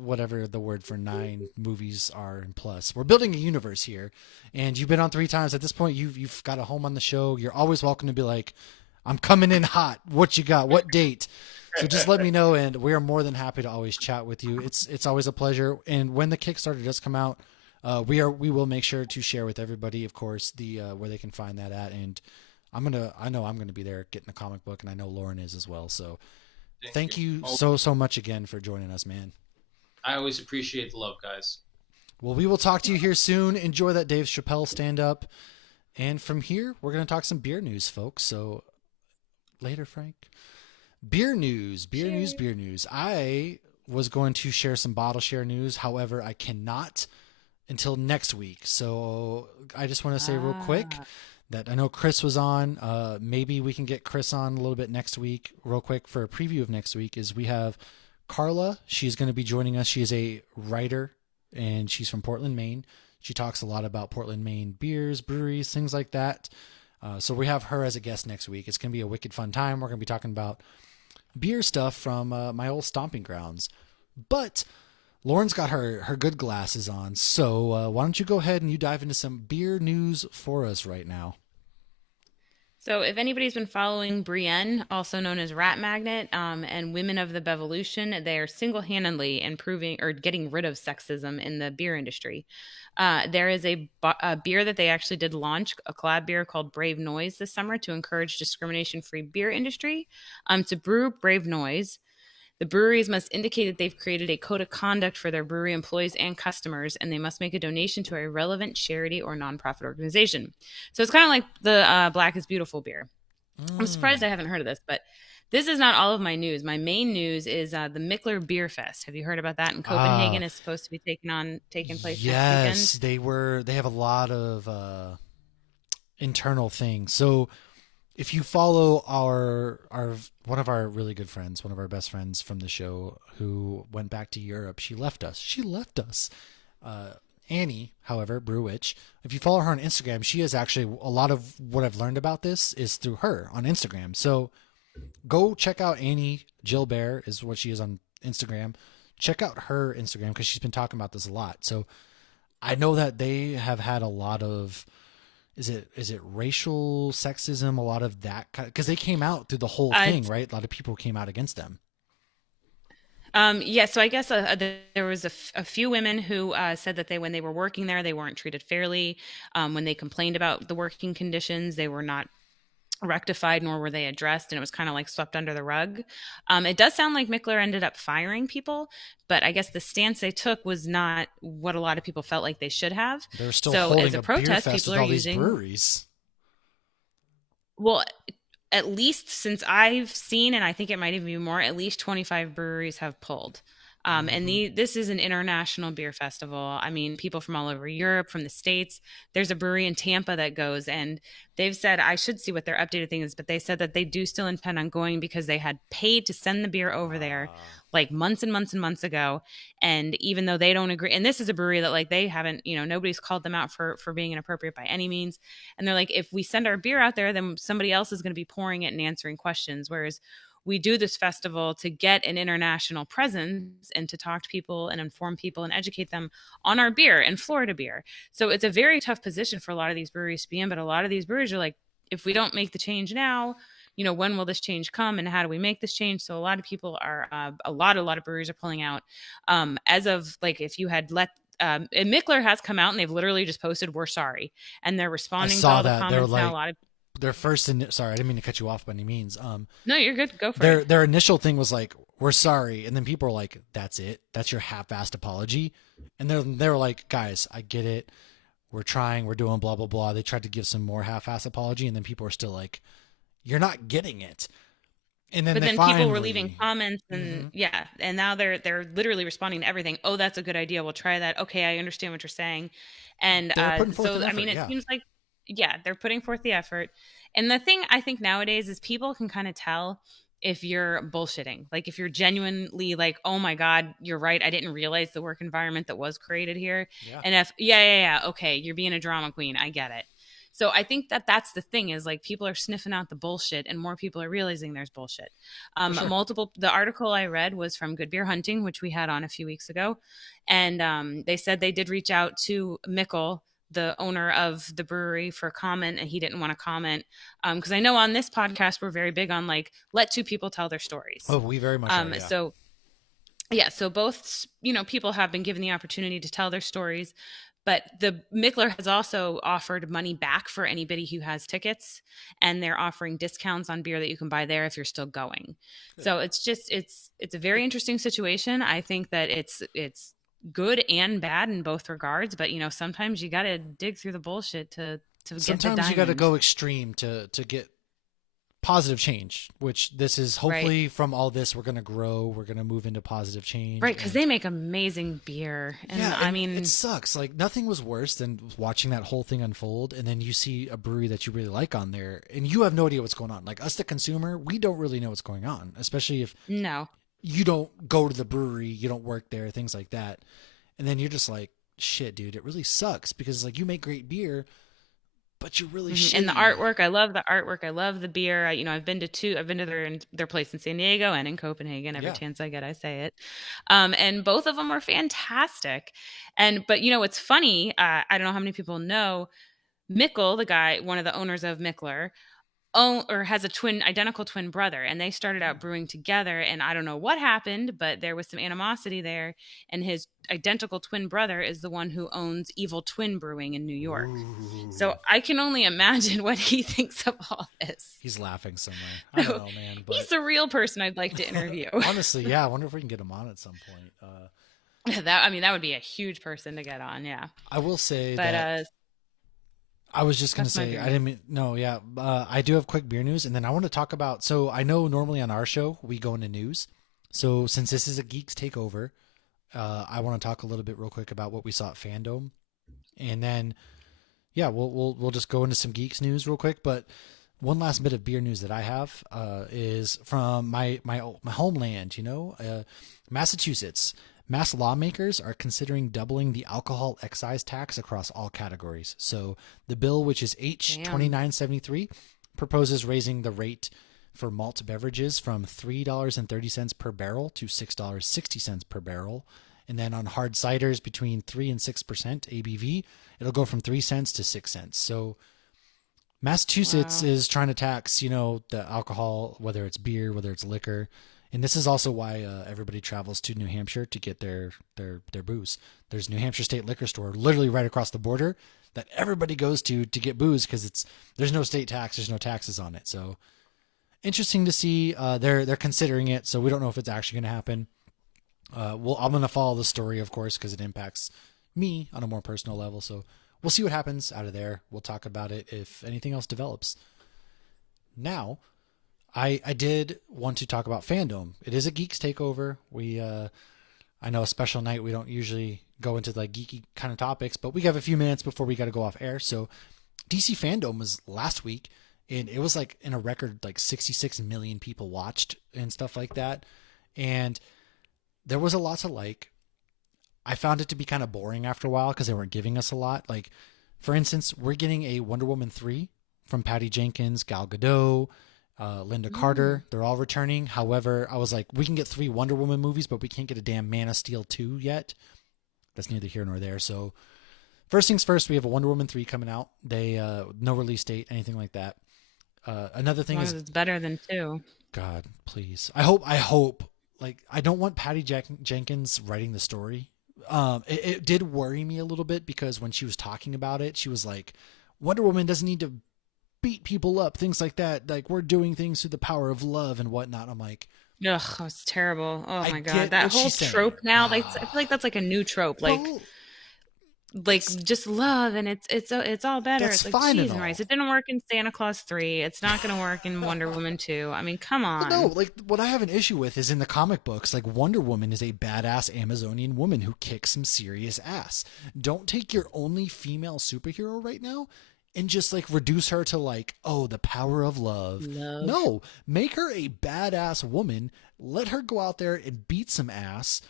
whatever the word for 9 movies are and plus. We're building a universe here, and you've been on 3 times. At this point, you've got a home on the show. You're always welcome to be like, I'm coming in hot. What you got? What date? So just let me know, and we are more than happy to always chat with you. It's always a pleasure. And when the Kickstarter does come out, we will make sure to share with everybody, of course, the where they can find that at. And I know I'm gonna be there getting a comic book, and I know Lauren is as well. So thank you so much again for joining us, man. I always appreciate the love, guys. Well, we will talk to you here soon. Enjoy that Dave Chappelle stand up, and from here we're gonna talk some beer news, folks. So later, Frank. Beer news. I was going to share some bottle share news. However, I cannot until next week. So I just want to say real quick that I know Chris was on. Maybe we can get Chris on a little bit next week. Real quick for a preview of next week is we have Carla. She's going to be joining us. She is a writer, and she's from Portland, Maine. She talks a lot about Portland, Maine beers, breweries, things like that. So we have her as a guest next week. It's going to be a wicked fun time. We're going to be talking about beer stuff from my old stomping grounds. But Lauren's got her good glasses on. So why don't you go ahead and you dive into some beer news for us right now? So if anybody's been following Brienne, also known as Rat Magnet, and Women of the Bevolution, they are single-handedly improving or getting rid of sexism in the beer industry. There is a beer that they actually did launch, a collab beer called Brave Noise this summer to encourage discrimination-free beer industry. To brew Brave Noise, the breweries must indicate that they've created a code of conduct for their brewery employees and customers, and they must make a donation to a relevant charity or nonprofit organization. So it's kind of like the Black is Beautiful beer. I'm surprised I haven't heard of this, but this is not all of my news. My main news is the Mickler Beer Fest. Have you heard about that in Copenhagen? It's supposed to be taking place yes, next weekend. They have a lot of internal things. So if you follow our one of our really good friends, one of our best friends from the show who went back to Europe, she left us. Annie, however, Brewwitch, if you follow her on Instagram, she is actually, a lot of what I've learned about this is through her on Instagram. So go check out Annie Gilbert is what she is on Instagram. Check out her Instagram because she's been talking about this a lot. So I know that they have had a lot of, is it racial sexism, a lot of that kind, because they came out through the whole thing, right? A lot of people came out against them. Yeah, so I guess there was a few women who said that when they were working there, they weren't treated fairly. When they complained about the working conditions, they were not rectified, nor were they addressed, and it was kind of like swept under the rug. It does sound like Mickler ended up firing people, but I guess the stance they took was not what a lot of people felt like they should have. They're still holding as a protest, beer fest people with are all these using breweries. Well, at least since I've seen, and I think it might even be more, at least 25 breweries have pulled. And this is an international beer festival. I mean, people from all over Europe, from the States. There's a brewery in Tampa that goes, and they've said, I should see what their updated thing is, but they said that they do still intend on going because they had paid to send the beer over there like months and months and months ago. And even though they don't agree, and this is a brewery that like they haven't, nobody's called them out for being inappropriate by any means. And they're like, if we send our beer out there, then somebody else is going to be pouring it and answering questions. Whereas we do this festival to get an international presence and to talk to people and inform people and educate them on our beer and Florida beer. So it's a very tough position for a lot of these breweries to be in, but a lot of these breweries are like, if we don't make the change now, when will this change come and how do we make this change? So a lot of people are, a lot of breweries are pulling out. As of like, if you had let, and Mickler has come out and they've literally just posted, we're sorry. And they're responding to all the comments now. A lot of their first, sorry, I didn't mean to cut you off by any means. No, you're good. Go for it. Their initial thing was like, we're sorry. And then people were like, that's it. That's your half-assed apology. And they were like, guys, I get it. We're trying, we're doing blah, blah, blah. They tried to give some more half-assed apology. And then people are still like, you're not getting it. And then But they then people were finally leaving comments and yeah, and now they're literally responding to everything. Oh, that's a good idea. We'll try that. Okay, I understand what you're saying. And they're putting forth so the I mean, effort. it Yeah. seems like yeah, they're putting forth the effort. And the thing I think nowadays is people can kind of tell if you're bullshitting. Like if you're genuinely like, "Oh my god, you're right. I didn't realize the work environment that was created here." Yeah. And if yeah, okay, you're being a drama queen. I get it. So I think that that's the thing is like people are sniffing out the bullshit and more people are realizing there's bullshit. Sure. The article I read was from Good Beer Hunting, which we had on a few weeks ago. And they said they did reach out to Mickle, the owner of the brewery, for comment, and he didn't want to comment. Because I know on this podcast, we're very big on like, let two people tell their stories. Oh, we very much are, yeah. So yeah, so both, people have been given the opportunity to tell their stories. But the Mickler has also offered money back for anybody who has tickets, and they're offering discounts on beer that you can buy there if you're still going. Good. So it's a very interesting situation. I think that it's good and bad in both regards, but sometimes you got to dig through the bullshit to get the diamond. Sometimes you got to go extreme to get positive change, which this is hopefully right. From all this we're going to grow, we're going to move into positive change, right? Because they make amazing beer. And yeah, I mean, it sucks. Like nothing was worse than watching that whole thing unfold, and then you see a brewery that you really like on there and you have no idea what's going on. Like us, the consumer, we don't really know what's going on, especially if you don't go to the brewery, you don't work there, things like that. And then you're just like, shit, dude, it really sucks because like you make great beer, but you're really shitty. And the artwork, I love the artwork. I love the beer. I've been to their place in San Diego and in Copenhagen. Every chance I get, I say it. And both of them are fantastic. But it's funny. I don't know how many people know Mickle, the guy, one of the owners of Mickler, has identical twin brother, and they started out brewing together, and I don't know what happened, but there was some animosity there, and his identical twin brother is the one who owns Evil Twin Brewing in New York. Ooh. So I can only imagine what he thinks of all this. He's laughing somewhere. I don't know, man. But... He's the real person I'd like to interview. Honestly, yeah. I wonder if we can get him on at some point. That would be a huge person to get on, yeah. I will say that... I was just going to say, I didn't mean, no, yeah. I do have quick beer news, and then I want to talk about, so I know normally on our show, we go into news. So since this is a Geeks Takeover, I want to talk a little bit real quick about what we saw at Fandom. And then, yeah, we'll just go into some Geeks news real quick. But one last bit of beer news that I have is from my homeland, Massachusetts. Mass lawmakers are considering doubling the alcohol excise tax across all categories. So the bill, which is H2973, proposes raising the rate for malt beverages from $3.30 per barrel to $6.60 per barrel. And then on hard ciders between 3 and 6% ABV, it'll go from 3 cents to 6 cents. So Massachusetts is trying to tax, the alcohol, whether it's beer, whether it's liquor. And this is also why everybody travels to New Hampshire to get their booze. There's New Hampshire State Liquor Store literally right across the border that everybody goes to get booze because there's no state tax, there's no taxes on it. So interesting to see. They're considering it, so we don't know if it's actually going to happen. I'm going to follow the story, of course, because it impacts me on a more personal level. So we'll see what happens out of there. We'll talk about it if anything else develops. Now, I did want to talk about Fandom. It is a Geeks Takeover. I know a special night. We don't usually go into like geeky kind of topics, but we have a few minutes before we got to go off air. So DC Fandom was last week, and it was like in a record, like 66 million people watched and stuff like that. And there was a lot to like. I found it to be kind of boring after a while because they weren't giving us a lot. Like, for instance, we're getting a Wonder Woman 3 from Patty Jenkins, Gal Gadot, Linda Carter. They're all returning. However, I was like, we can get 3 Wonder Woman movies, but we can't get a damn Man of Steel 2 yet. That's neither here nor there. So first things first, we have a Wonder Woman 3 coming out. They no release date, anything like that. Another thing is it's better than 2. God, please. I hope. Like, I don't want Patty Jenkins writing the story. It did worry me a little bit because when she was talking about it, she was like, Wonder Woman doesn't need to beat people up, things like that. Like, we're doing things through the power of love and whatnot. I'm like, ugh, it's terrible. Oh my God. That whole trope now, I feel like that's like a new trope. Like, like just love, and it's all better. That's It's like fine and cheese and all. rice. It didn't work in Santa Claus 3. It's not going to work in Wonder Woman 2. I mean, come Well, no, on. like what I have an issue with is in the comic books, like Wonder Woman is a badass Amazonian woman who kicks some serious ass. Don't take your only female superhero right now and just like reduce her to like, oh, the power of love. Love. No, make her a badass woman. Let her go out there and beat some ass.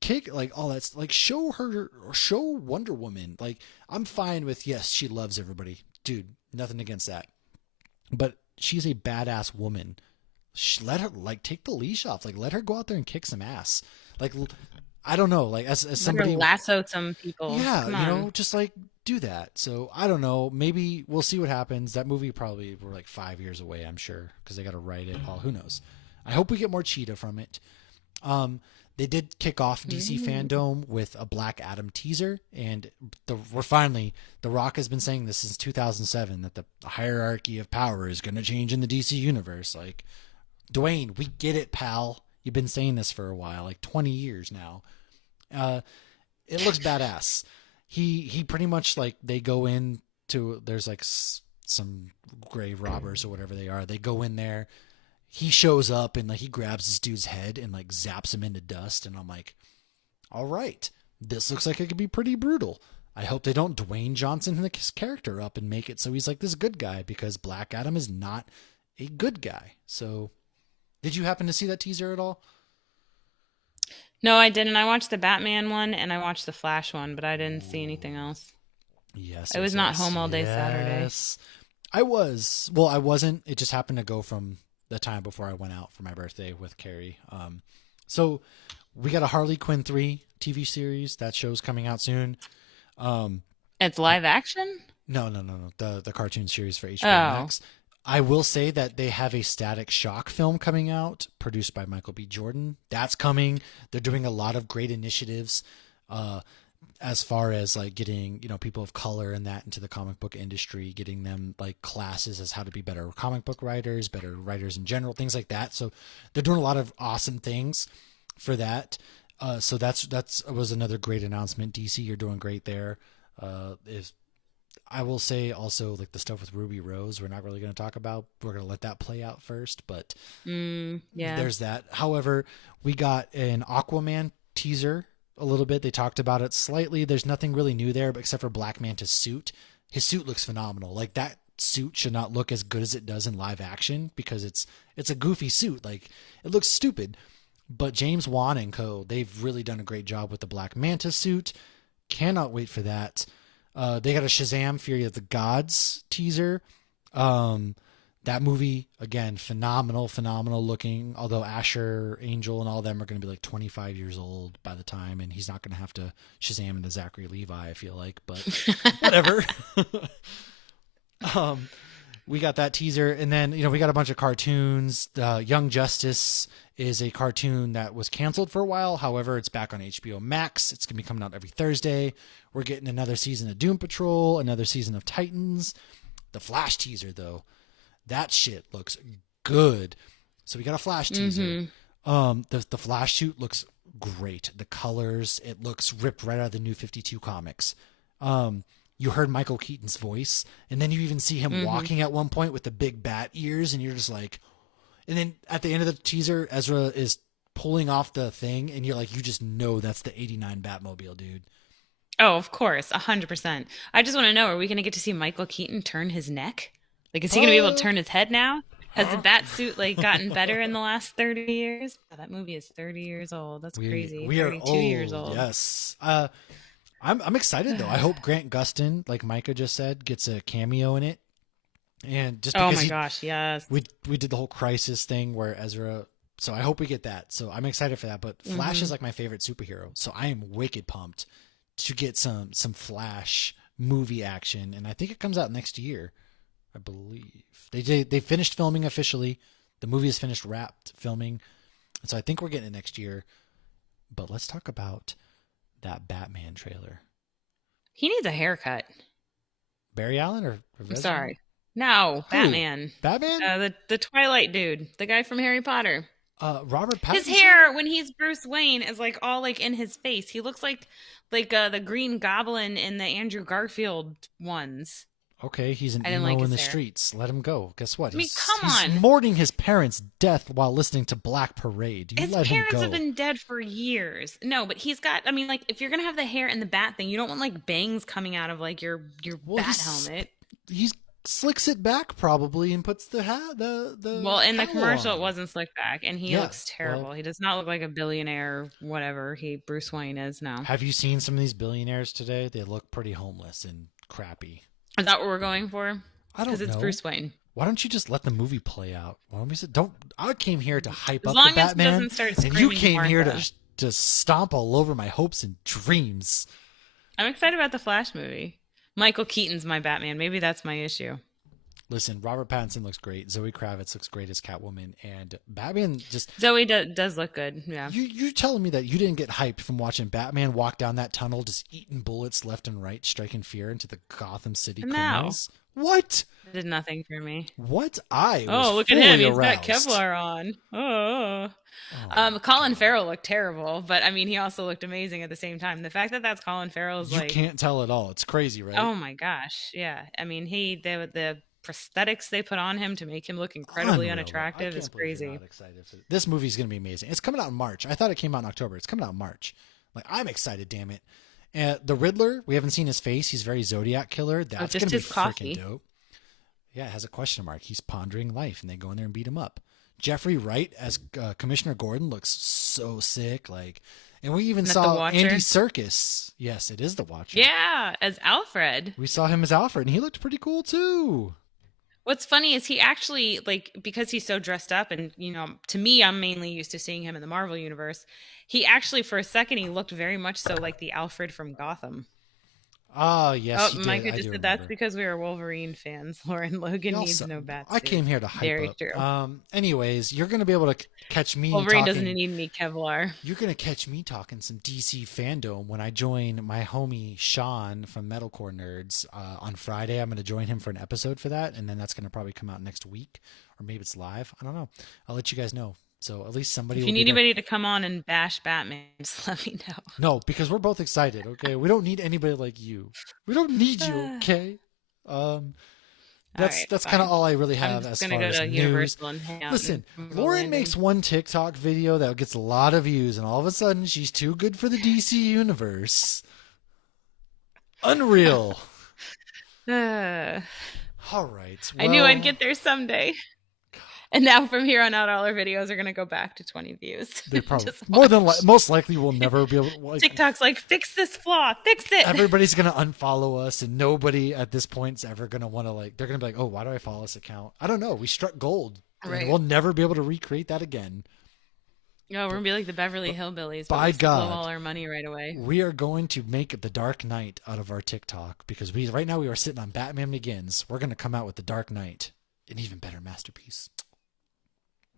Kick like all that's like show Wonder Woman. Like I'm fine with yes, she loves everybody. Dude, nothing against that. But she's a badass woman. Let her like take the leash off. Like let her go out there and kick some ass. Like I don't know. Like as somebody lasso some people. yeah, Come you on. know, just like do that. So I don't know. Maybe we'll see what happens. That movie probably we're like 5 years away. I'm sure because they got to write it all. Who knows? I hope we get more Cheetah from it. They did kick off DC fandom with a Black Adam teaser, and we're finally The Rock has been saying this since 2007 that the hierarchy of power is going to change in the DC universe. Like, Dwayne, we get it, pal. You've been saying this for a while, like 20 years now. It looks badass. He pretty much like they go in to there's like some grave robbers or whatever they are. They go in there. He shows up and like he grabs this dude's head and like zaps him into dust, and I'm like, all right, this looks like it could be pretty brutal. I hope they don't Dwayne Johnson his character up and make it so he's like this good guy, because Black Adam is not a good guy. So did you happen to see that teaser at all? No, I didn't. I watched the Batman one and I watched the Flash one, but I didn't see anything else. Yes. I was not home all day Saturday. I was. Well, I wasn't. It just happened to go from the time before I went out for my birthday with Carrie. So we got a Harley Quinn 3 TV series. That show's coming out soon. It's live action? No. The cartoon series for HBO Oh. Max. I will say that they have a Static Shock film coming out, produced by Michael B. Jordan. That's coming. They're doing a lot of great initiatives, as far as like getting, you know, people of color and that into the comic book industry, getting them like classes as how to be better comic book writers, better writers in general, things like that. So they're doing a lot of awesome things for that. So that's was another great announcement. DC, you're doing great there. Is I will say also like the stuff with Ruby Rose, we're not really going to talk about. We're going to let that play out first, but yeah, there's that. However, we got an Aquaman teaser a little bit. They talked about it slightly. There's nothing really new there, but except for Black Manta's suit. His suit looks phenomenal. Like that suit should not look as good as it does in live action because it's a goofy suit. Like it looks stupid. But James Wan and co, they've really done a great job with the Black Manta suit. Cannot wait for that. They got a Shazam Fury of the Gods teaser. That movie, again, phenomenal looking. Although Asher, Angel, and all of them are going to be like 25 years old by the time, and he's not going to have to Shazam into Zachary Levi, I feel like, but whatever. We got that teaser, and then, you know, we got a bunch of cartoons. Young Justice is a cartoon that was canceled for a while. However, it's back on HBO Max. It's going to be coming out every Thursday. We're getting another season of Doom Patrol, another season of Titans. The Flash teaser, though, that shit looks good. So we got a Flash teaser. The Flash suit looks great. The colors, it looks ripped right out of the New 52 comics. You heard Michael Keaton's voice, and then you even see him walking at one point with the big bat ears, and you're just like, and then at the end of the teaser, Ezra is pulling off the thing, and you're like, you just know that's the 89 Batmobile, dude. Oh, of course, 100%. I just want to know, are we going to get to see Michael Keaton turn his neck? Like, is he going to be able to turn his head now? Has the bat suit like gotten better in the last 30 years? Oh, that movie is 30 years old. That's crazy. We are 32 years old. Yes. I'm excited though. I hope Grant Gustin, like Micah just said, gets a cameo in it. And just because gosh, yes. We did the whole Crisis thing where Ezra, so I hope we get that. So I'm excited for that. But Flash is like my favorite superhero, so I am wicked pumped to get some Flash movie action, and I think it comes out next year. I believe they finished filming officially. The movie is finished wrapped filming, so I think we're getting it next year. But let's talk about that Batman trailer. He needs a haircut. Barry Allen or I'm sorry. No, Who? Batman. Batman? The Twilight dude, the guy from Harry Potter. Robert Pattinson. His hair when he's Bruce Wayne is like all like in his face. He looks like the Green Goblin in the Andrew Garfield ones. Okay, he's an I didn't emo like in the his hair. streets. Let him go. Guess what? I mean, come he's on. mourning his parents' death while listening to Black Parade. You His let him parents go. have been dead for years. No, but he's got. I mean, like if you're gonna have the hair and the bat thing, you don't want like bangs coming out of like your bat helmet. He slicks it back probably and puts the hat the. Well, in the cowl commercial, on. it wasn't slicked back, and he Yeah, looks terrible. well- He does not look like a billionaire, whatever Bruce Wayne is now. Have you seen some of these billionaires today? They look pretty homeless and crappy. Is that what we're going for? I don't know. Because it's Bruce Wayne. Why don't you just let the movie play out? Why don't we say, don't? I came here to hype As up long the as it Batman, doesn't start and you screaming came here Martha. to stomp all over my hopes and dreams. I'm excited about the Flash movie. Michael Keaton's my Batman. Maybe that's my issue. Listen, Robert Pattinson looks great. Zoe Kravitz looks great as Catwoman, and Batman just. Zoe does look good. Yeah. You're telling me that you didn't get hyped from watching Batman walk down that tunnel, just eating bullets left and right, striking fear into the Gotham City No. criminals? What? It did nothing for me. What? I was Oh, look at fully him. He's aroused. got Kevlar on. Oh. Oh, Colin Farrell looked terrible, but I mean, he also looked amazing at the same time. The fact that that's Colin Farrell is you like, can't tell at all. It's crazy, right? oh my gosh, yeah. I mean, the prosthetics they put on him to make him look incredibly Unreal. unattractive I is can't believe you're crazy. not excited for this movie's going to be amazing. It's coming out in March. I thought it came out in October. It's coming out in March. Like, I'm excited, damn it. The Riddler, we haven't seen his face. He's very Zodiac killer. That's just going to be his coffee. freaking dope. Yeah, it has a question mark. He's pondering life, and they go in there and beat him up. Jeffrey Wright as Commissioner Gordon looks so sick. Like, and we even Isn't that the saw Watcher? Andy Serkis. Yes, it is the Watcher. Yeah, as Alfred. We saw him as Alfred, and he looked pretty cool too. What's funny is he actually, like, because he's so dressed up, and, you know, to me, I'm mainly used to seeing him in the Marvel universe. He actually, for a second, he looked very much so like the Alfred from Gotham. Ah, yes, he did. Micah I just do said that's remember. because we are Wolverine fans. Lauren Logan needs Also, no bat I came here to Very hype true. up. Anyways, you're going to be able to catch me Wolverine talking. doesn't need any Kevlar. You're going to catch me talking some DC fandom when I join my homie Sean from Metalcore Nerds on Friday. I'm going to join him for an episode for that, and then that's going to probably come out next week, or maybe it's live. I don't know. I'll let you guys know. So at least somebody If will you be need there. anybody to come on and bash Batman, just let me know. No, because we're both excited, okay? We don't need anybody like you. We don't need you, okay? That's right, kind fine. of all I really I'm have just as gonna far go as to news. Universal and hang out. Listen, in Lauren Landing. makes one TikTok video that gets a lot of views, and all of a sudden she's too good for the DC universe. Unreal. Uh, All right. I knew I'd well, get there someday. And now from here on out, all our videos are going to go back to 20 views. They probably Just most likely will never be able to. Like, TikTok's like, fix this flaw, fix it. everybody's gonna unfollow us, and nobody at this point is ever gonna want to like. They're gonna be like, "Oh, why do I follow this account?" I don't know. We struck gold, Right. and we'll never be able to recreate that again. No, we're going to be like the Beverly Hillbillies. by But we just God. blow all our money right away. We are going to make the Dark Knight out of our TikTok because right now we are sitting on Batman Begins. We're gonna come out with the Dark Knight, an even better masterpiece.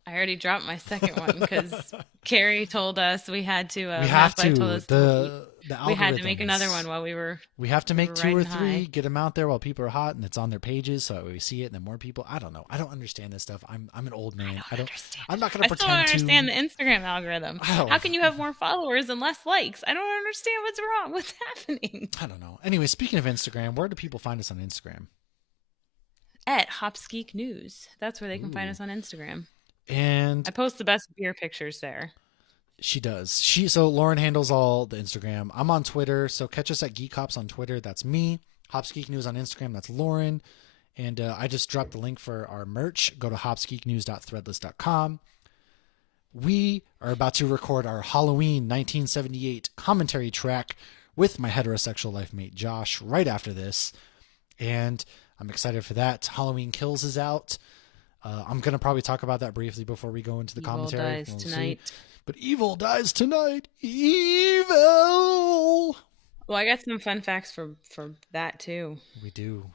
I already dropped my second one because Carrie told us we had to. we have Matt Life to. told us The we had to make algorithms. another one while we were. We have to make were 2 or riding 3, high. get them out there while people are hot, and it's on their pages, so that way we see it, and then more people. I don't know. I don't understand this stuff. I'm an old man. I don't. understand. I'm not I gonna still pretend don't understand to. the Instagram algorithm. Oh. How can you have more followers and less likes? I don't understand what's wrong. What's happening? I don't know. Anyway, speaking of Instagram, where do people find us on Instagram? At Hops Geek News. That's where they can find Ooh. us on Instagram. And I post the best beer pictures there. she does. So Lauren handles all the Instagram. I'm on Twitter, so catch us at Geek Hops on Twitter. That's me. Hops Geek News on Instagram. That's Lauren. And I just dropped the link for our merch. Go to hopsgeeknews.threadless.com. We are about to record our Halloween 1978 commentary track with my heterosexual life mate Josh right after this. And I'm excited for that. Halloween Kills is out. I'm going to probably talk about that briefly before we go into the Evil commentary. dies We'll see. tonight. But evil dies tonight. Evil. Well, I got some fun facts for that too. We do.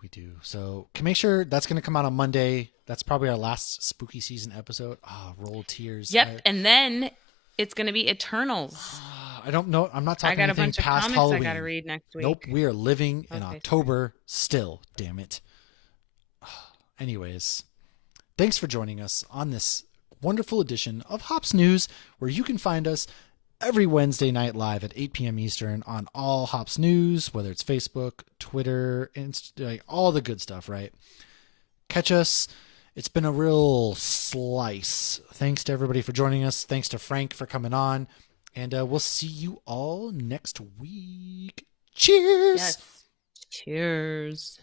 So can make sure that's going to come out on Monday. That's probably our last spooky season episode. Roll of tears. Yep, and then it's going to be Eternals. I don't know. I'm not talking I got a anything bunch of past comics Halloween. I got to read next week. Nope. We are living in Okay, October still. Damn it. Anyways, thanks for joining us on this wonderful edition of Hops News, where you can find us every Wednesday night live at 8 p.m. Eastern on all Hops News, whether it's Facebook, Twitter, all the good stuff, right? Catch us. It's been a real slice. Thanks to everybody for joining us. Thanks to Frank for coming on. And we'll see you all next week. Cheers! Yes. Cheers.